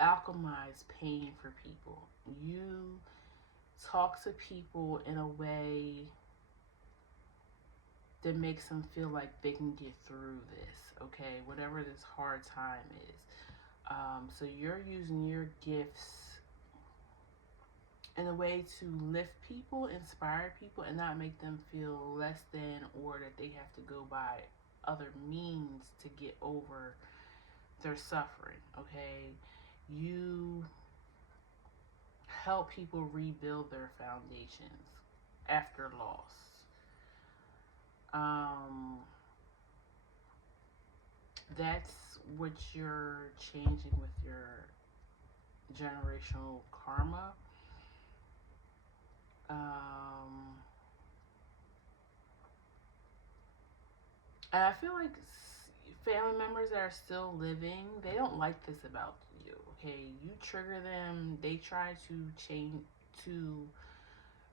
alchemize pain for people. You talk to people in a way that makes them feel like they can get through this, okay? Whatever this hard time is. So you're using your gifts in a way to lift people, inspire people, and not make them feel less than or that they have to go by other means to get over their suffering, okay? You help people rebuild their foundations after loss. Um, that's what you're changing with your generational karma. Um, and I feel like family members that are still living, they don't like this about you. Okay, you trigger them. They try to change, to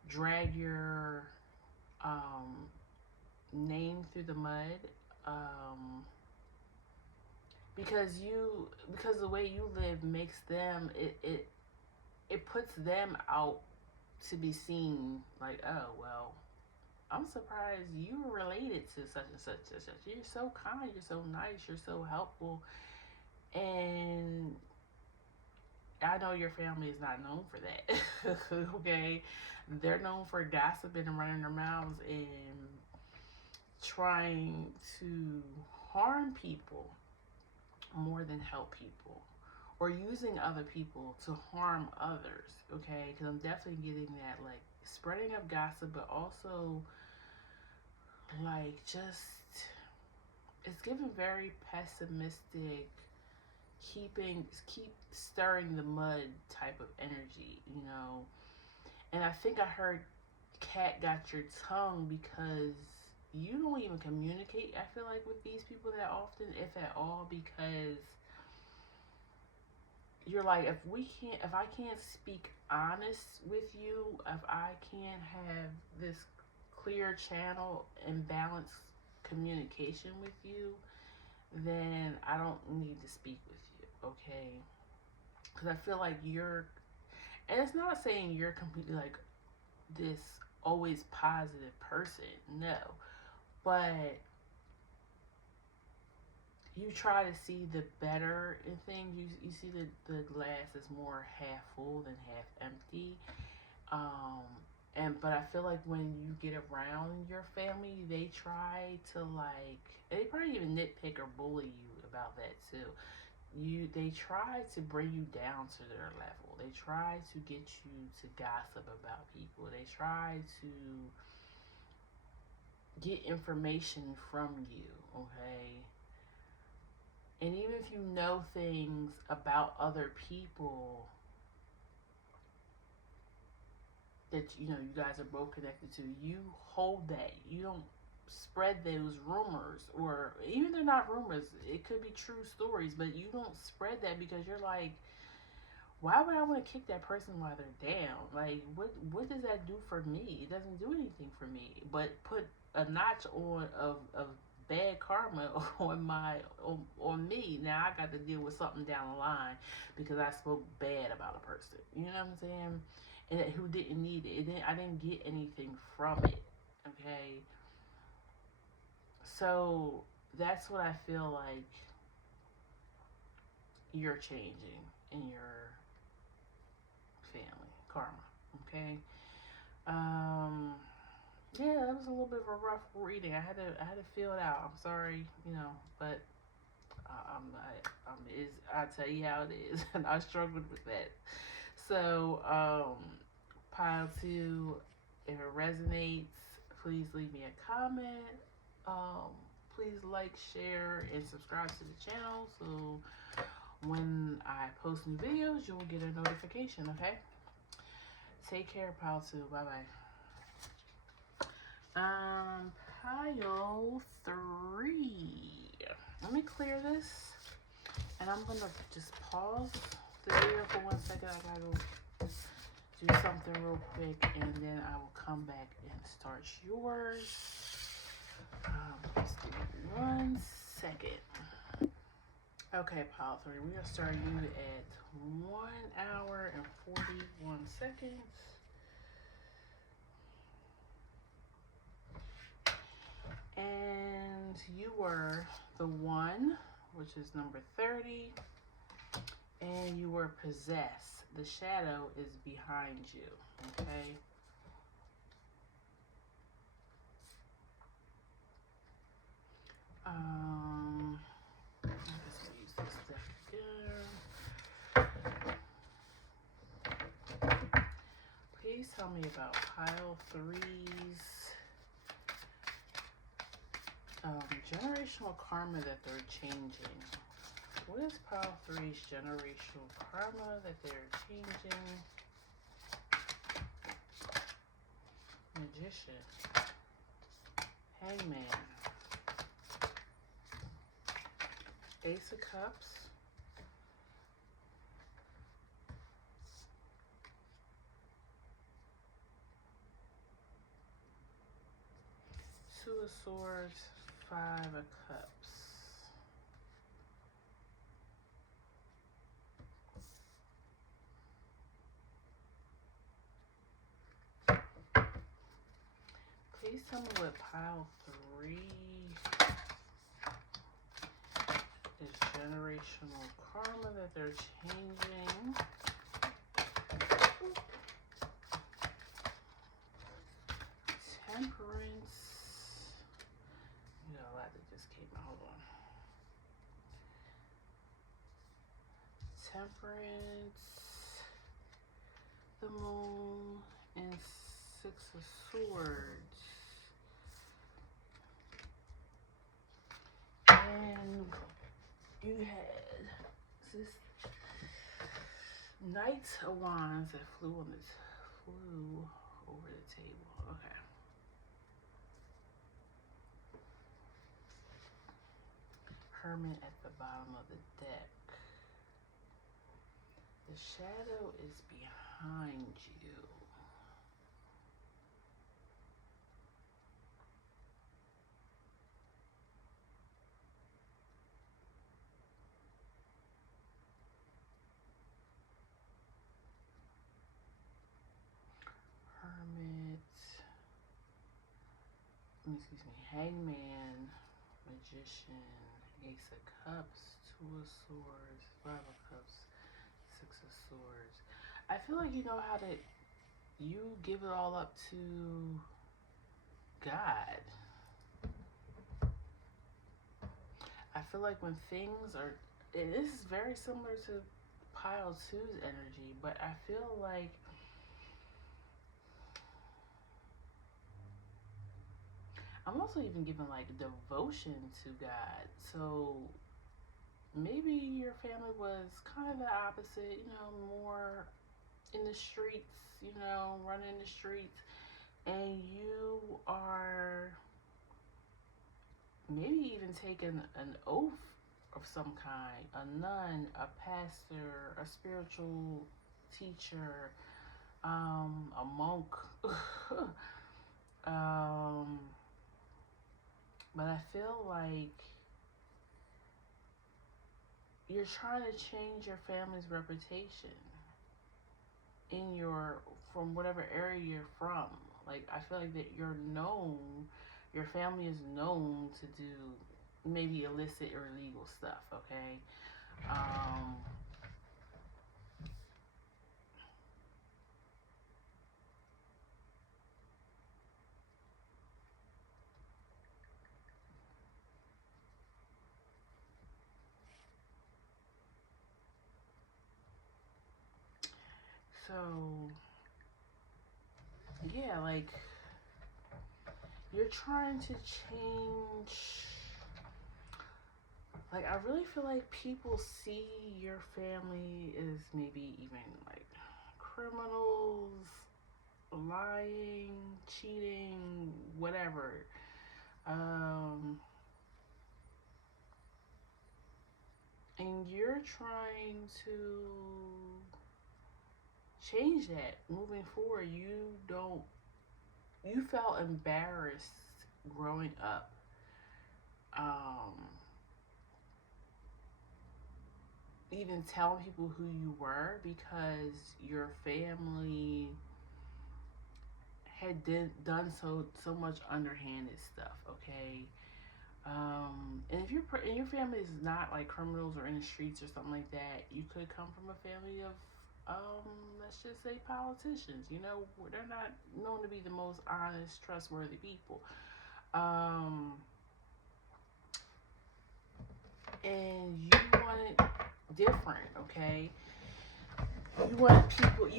drag your um, name through the mud. Um, because the way you live makes them, it puts them out to be seen, like, oh well, I'm surprised you were related to such and such and such. You're so kind, you're so nice, you're so helpful. And I know your family is not known for that. Okay, they're known for gossiping and running their mouths and trying to harm people more than help people, or using other people to harm others. Okay, because I'm definitely getting that, like, spreading of gossip, but also like just, it's giving very pessimistic, keep stirring the mud type of energy. And I think I heard cat got your tongue because you don't even communicate, I feel like, with these people that often, if at all, because you're like, if I can't speak honest with you, if I can't have this clear channel and balanced communication with you, then I don't need to speak with you, okay? Because I feel like and it's not saying you're completely like this always positive person, no, but you try to see the better in things. You see the glass is more half full than half empty. Um, but I feel like when you get around your family, they try to, like, they probably even nitpick or bully you about that too. They try to bring you down to their level. They try to get you to gossip about people. They try to get information from you, okay? And even if you know things about other people that you guys are both connected to, you hold that. You don't spread those rumors, or even they're not rumors, it could be true stories, but you don't spread that because you're like, why would I want to kick that person while they're down? Like, what does that do for me? It doesn't do anything for me, but put a notch on of bad karma on me. Now I got to deal with something down the line because I spoke bad about a person. You know what I'm saying? And who didn't need it. I didn't get anything from it. Okay, so that's what I feel like you're changing in your family karma. Okay. Um, yeah, that was a little bit of a rough reading. I had to feel it out. I'm sorry, but I tell you how it is, and I struggled with that. So, pile two, if it resonates, please leave me a comment. Um, please like, share, and subscribe to the channel so when I post new videos, you will get a notification, okay? Take care, pile two. Bye bye. Pile three. Let me clear this, and I'm gonna just pause the video for 1 second. I gotta go do something real quick, and then I will come back and start yours. Just give me 1 second. Okay, pile three. We are starting you at 1 hour and 41 seconds. And you were the one, which is number 30, and you were possessed. The shadow is behind you, okay? I'm just gonna use this deck again. Please tell me about pile three's generational karma that they're changing. What is pile three's generational karma that they're changing? Magician. Hangman. Ace of Cups. Two of Swords. 5 of Cups. Please tell me what pile three is generational karma that they're changing. Temperance. You know, a lot that just came out. Hold on. Temperance, the Moon, and 6 of Swords. And you had this Knight of Wands that flew over the table. Okay. Hermit at the bottom of the deck. The shadow is behind you. Hermit. Excuse me. Hangman. Magician. Ace of Cups. 2 of Swords. 5 of Cups. 6 of Swords. I feel like you know how to, you give it all up to God. I feel like when things are, it is very similar to pile two's energy, but I feel like I'm also even giving like devotion to God. So maybe your family was kind of the opposite, you know, more in the streets, you know, running the streets, and you are maybe even taking an oath of some kind, a nun, a pastor, a spiritual teacher, a monk. But I feel like you're trying to change your family's reputation in from whatever area you're from. Like, I feel like that you're known, your family is known to do maybe illicit or illegal stuff, okay? So, yeah, like, you're trying to change. Like, I really feel like people see your family as maybe even like criminals, lying, cheating, whatever. Um, and you're trying to change that moving forward. You felt embarrassed growing up. Um, Even telling people who you were because your family had done so much underhanded stuff. Okay, and if and your family is not like criminals or in the streets or something like that, you could come from a family of let's just say politicians. You know, they're not known to be the most honest, trustworthy people. Um, and you want it different. Okay, you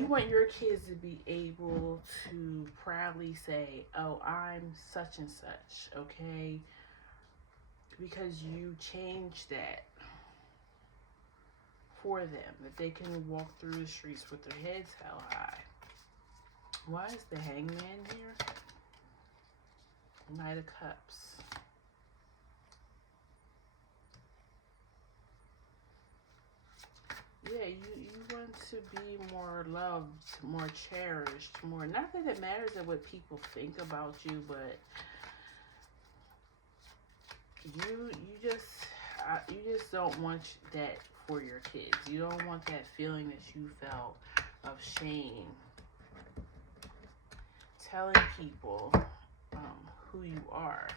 want your kids to be able to proudly say, "Oh, I'm such and such," okay? Because you changed that for them, that they can walk through the streets with their heads held high. Why is the hangman here? Knight of Cups. Yeah, you want to be more loved, more cherished, more. Not that it matters what people think about you, but you just don't want that for your kids. You don't want that feeling that you felt of shame telling people who you are.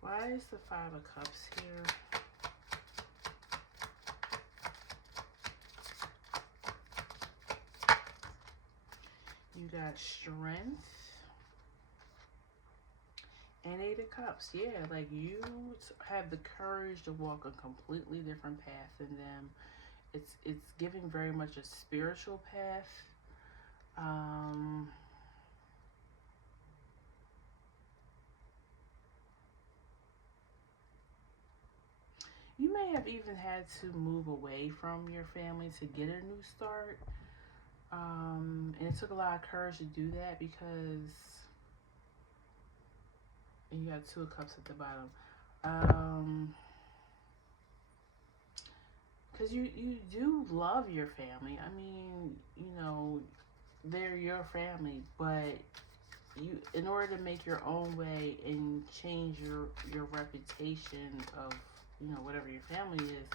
Why is the Five of Cups here? You got strength and Eight of Cups. Yeah, like you have the courage to walk a completely different path than them. It's giving very much a spiritual path. Um, you may have even had to move away from your family to get a new start. And it took a lot of courage to do that because and you got Two of Cups at the bottom. Because you do love your family. I mean, you know, they're your family, but you, in order to make your own way and change your reputation of, you know, whatever your family is,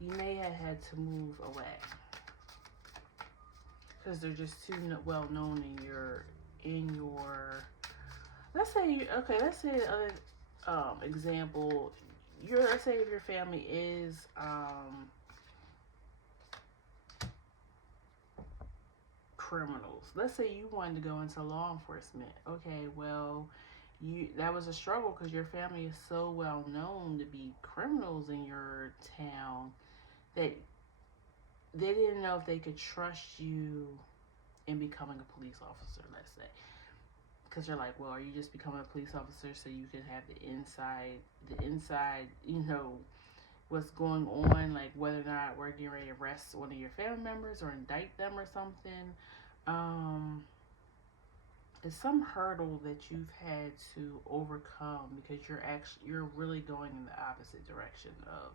you may have had to move away because they're just too well known in your. Let's say let's say the other example. Let's say if your family is criminals. Let's say you wanted to go into law enforcement. Okay, well, that was a struggle because your family is so well known to be criminals in your town that they didn't know if they could trust you in becoming a police officer. Let's say, because they're like, well, are you just becoming a police officer so you can have the inside, you know, what's going on, like whether or not we're getting ready to arrest one of your family members or indict them or something. It's some hurdle that you've had to overcome because you're really going in the opposite direction of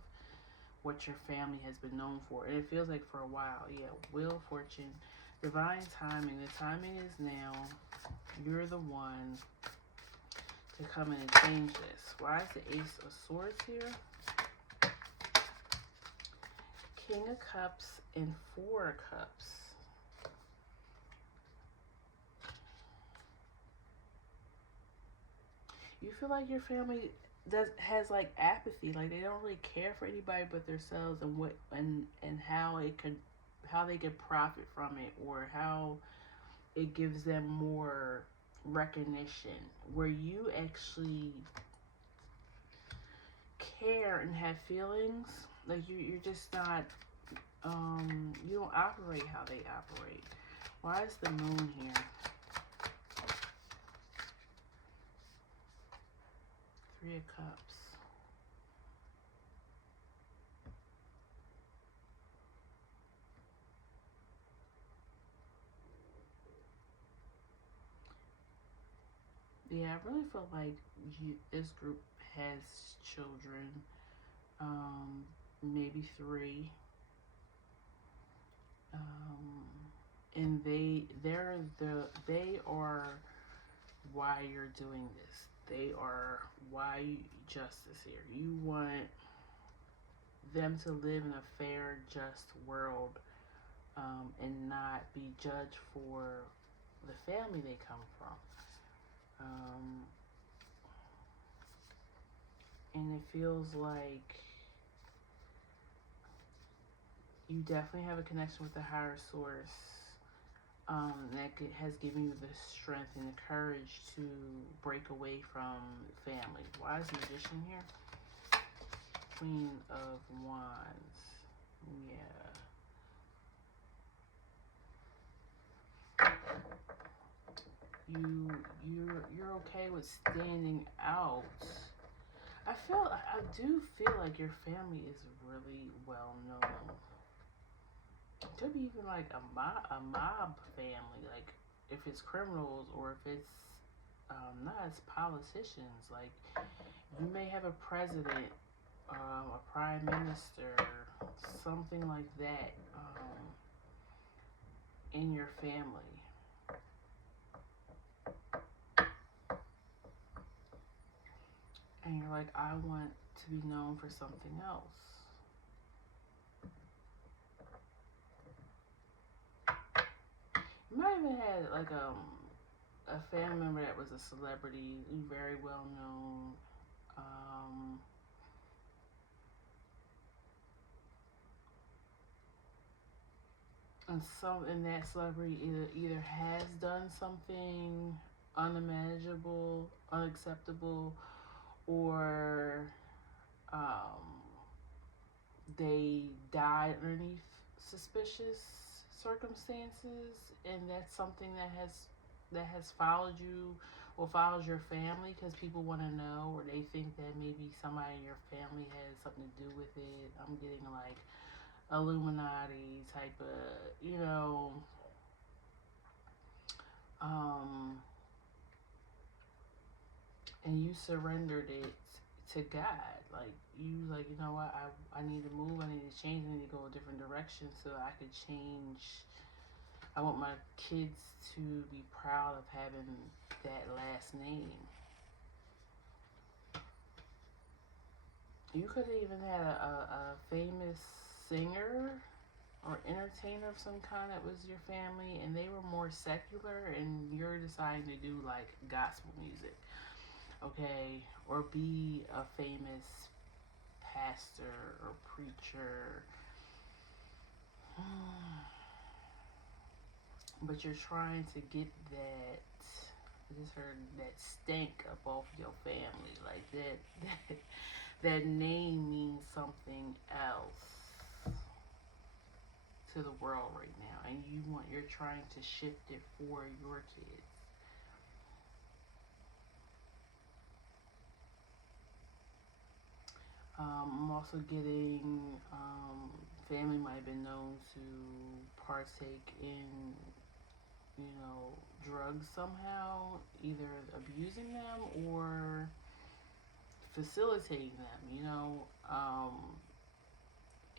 what your family has been known for, and it feels like for a while. Yeah, Wheel, Fortune, divine timing. The timing is now. You're the one to come in and change this. Why is the Ace of Swords here? King of Cups and Four of Cups. You feel like your family has like apathy, like they don't really care for anybody but themselves and how they could profit from it, or how it gives them more recognition, where you actually care and have feelings. Like you're just not, you don't operate how they operate. Why is the moon here? Three of Cups. Yeah, I really feel like this group has children, maybe three, and they are why you're doing this. They are why justice here. You want them to live in a fair, just world, and not be judged for the family they come from. Um, and it feels like you definitely have a connection with the higher source, that has given you the strength and the courage to break away from family. Why is Magician here? Queen of Wands. Yeah. You're okay with standing out. I do feel like your family is really well known. It could be even like a mob family, like if it's criminals or if it's, not as politicians. Like you may have a president, a prime minister, something like that, in your family. And you're like, I want to be known for something else. You might have had like a family member that was a celebrity, very well known. Um, and that celebrity either has done something unimaginable, unacceptable, or, um, they died underneath suspicious circumstances, and that's something that has followed you or follows your family because people want to know, or they think that maybe somebody in your family has something to do with it. I'm getting like Illuminati type of, um, and you surrendered it to God. Like you, like, you know what, I need to move. I need to change. I need to go a different direction so I could change. I want my kids to be proud of having that last name. You could have even had a famous singer or entertainer of some kind that was your family, and they were more secular, and you're deciding to do like gospel music, okay, or be a famous pastor or preacher. But you're trying to get that. I just heard that stank up off your family, like that. That name means something else to the world right now, and you're trying to shift it for your kids. I'm also getting, family might have been known to partake in, drugs somehow, either abusing them or facilitating them.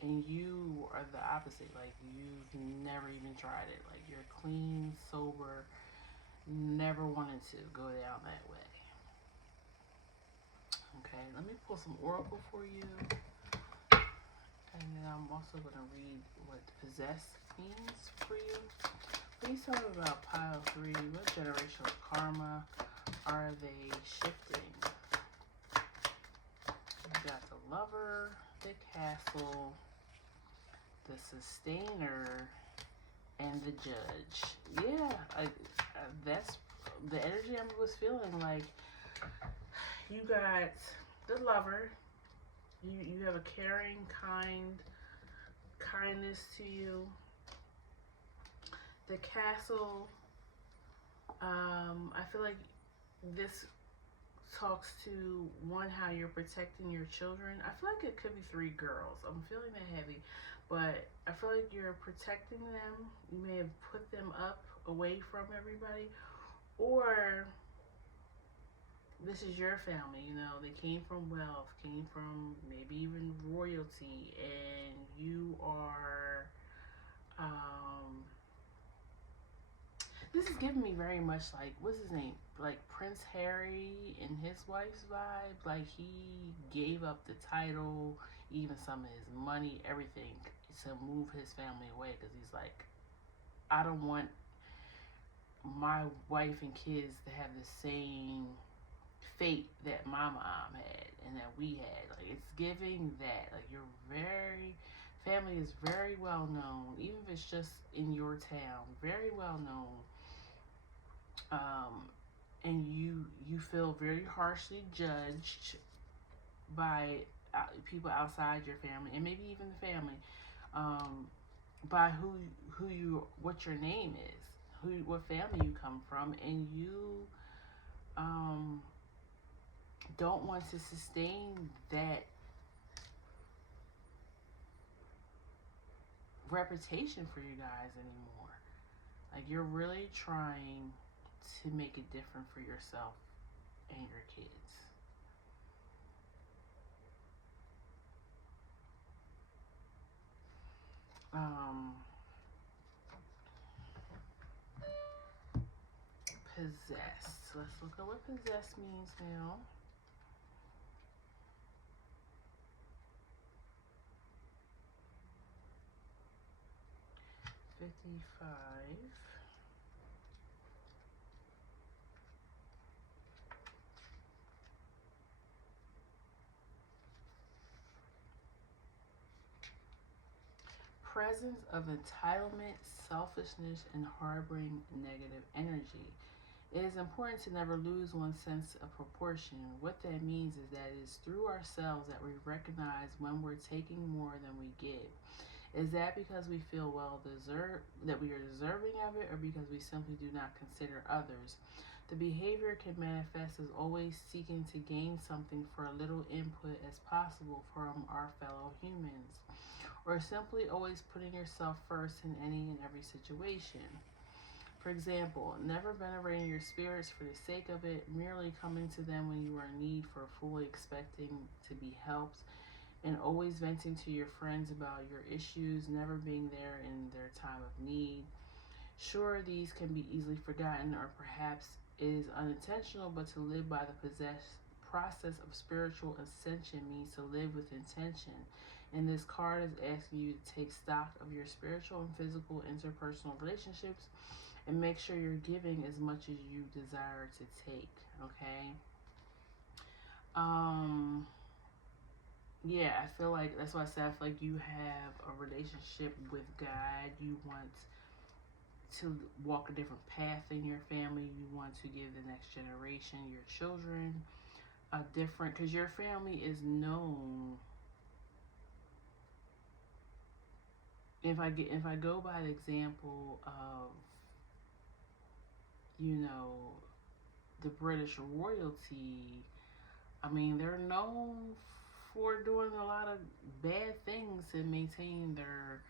And you are the opposite. Like you've never even tried it. Like you're clean, sober, never wanted to go down that way. Okay, let me pull some oracle for you. And then I'm also going to read what possessed means for you. Please tell me about pile 3. What generational karma are they shifting? You got the Lover, the Castle, the Sustainer, and the Judge. Yeah, that's the energy I was feeling. Like you got the Lover, You have a caring, kindness to you. The castle, I feel like this talks to one, how you're protecting your children. I feel like it could be three girls. I'm feeling that heavy, but I feel like you're protecting them. You may have put them up away from everybody, or this is your family. You know, they came from wealth, came from maybe even royalty, and you are. Um, This is giving me very much like, what's his name? Like Prince Harry and his wife's vibe. Like he gave up the title, even some of his money, everything to move his family away because he's like, I don't want my wife and kids to have the same fate that my mom had and that we had. Like it's giving that. Like you're very family is very well known, even if it's just in your town, very well known. Um, and you feel very harshly judged by people outside your family and maybe even the family, um, by who you what your name is, who what family you come from, and you um, don't want to sustain that reputation for you guys anymore. Like you're really trying to make it different for yourself and your kids. Um, Possessed. Let's look at what possessed means now. 55. Presence of entitlement, selfishness, and harboring negative energy. It is important to never lose one's sense of proportion. What that means is that it is through ourselves that we recognize when we're taking more than we give. Is that because we feel well deserved, that we are deserving of it, or because we simply do not consider others? The behavior can manifest as always seeking to gain something for a little input as possible from our fellow humans, or simply always putting yourself first in any and every situation. For example, never venerating your spirits for the sake of it, merely coming to them when you are in need for fully expecting to be helped, and always venting to your friends about your issues, never being there in their time of need. Sure, these can be easily forgotten, or perhaps it is unintentional, but to live by the process of spiritual ascension means to live with intention. And this card is asking you to take stock of your spiritual and physical interpersonal relationships and make sure you're giving as much as you desire to take. Okay. Um, yeah, I feel like that's why I said I feel like you have a relationship with God. You want to walk a different path in your family. You want to give the next generation, your children, a different, because your family is known. If I go by the example of, you know, the British royalty, I mean they're known for doing a lot of bad things to maintain their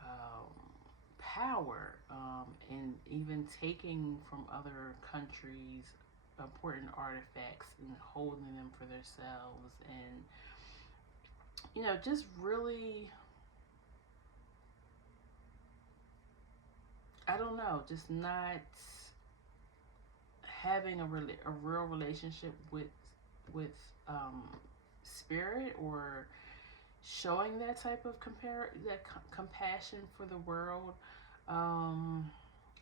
um, power, and even taking from other countries important artifacts and holding them for themselves, and just really, I don't know, just not having a real relationship with um, spirit, or showing that type of compassion for the world. Um,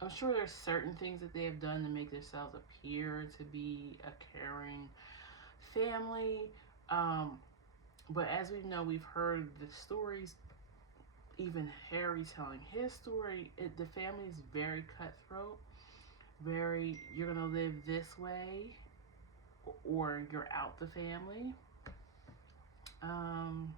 I'm sure there's certain things that they have done to make themselves appear to be a caring family. Um, but as we know, we've heard the stories, even Harry telling his story, the family is very cutthroat. Very, you're going to live this way or you're out the family. Um,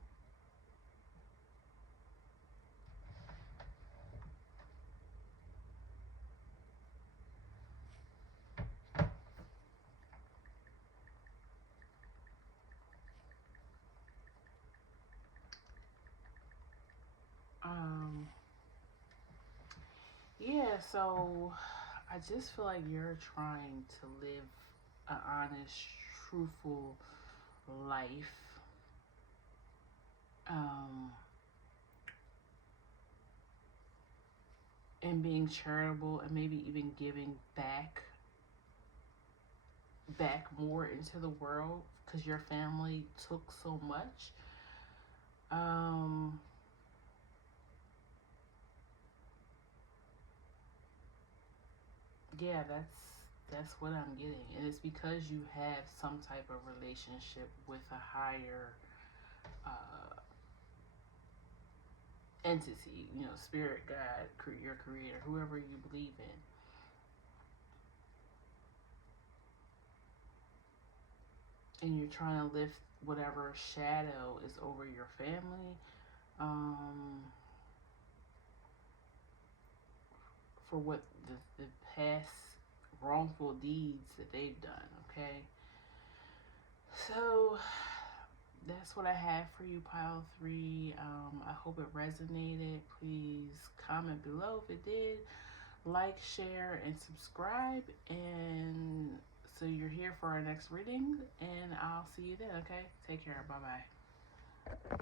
um, yeah, so I just feel like you're trying to live an honest, truthful life. Um, and being charitable and maybe even giving back more into the world because your family took so much. Um, yeah, that's what I'm getting, and it's because you have some type of relationship with a higher uh, entity, spirit, God, your creator, whoever you believe in, and you're trying to lift whatever shadow is over your family. Um, for what the past wrongful deeds that they've done, okay? So that's what I have for you, pile three. I hope it resonated. Please comment below if it did. Like, share, and subscribe. And so you're here for our next reading, and I'll see you then, okay? Take care. Bye bye.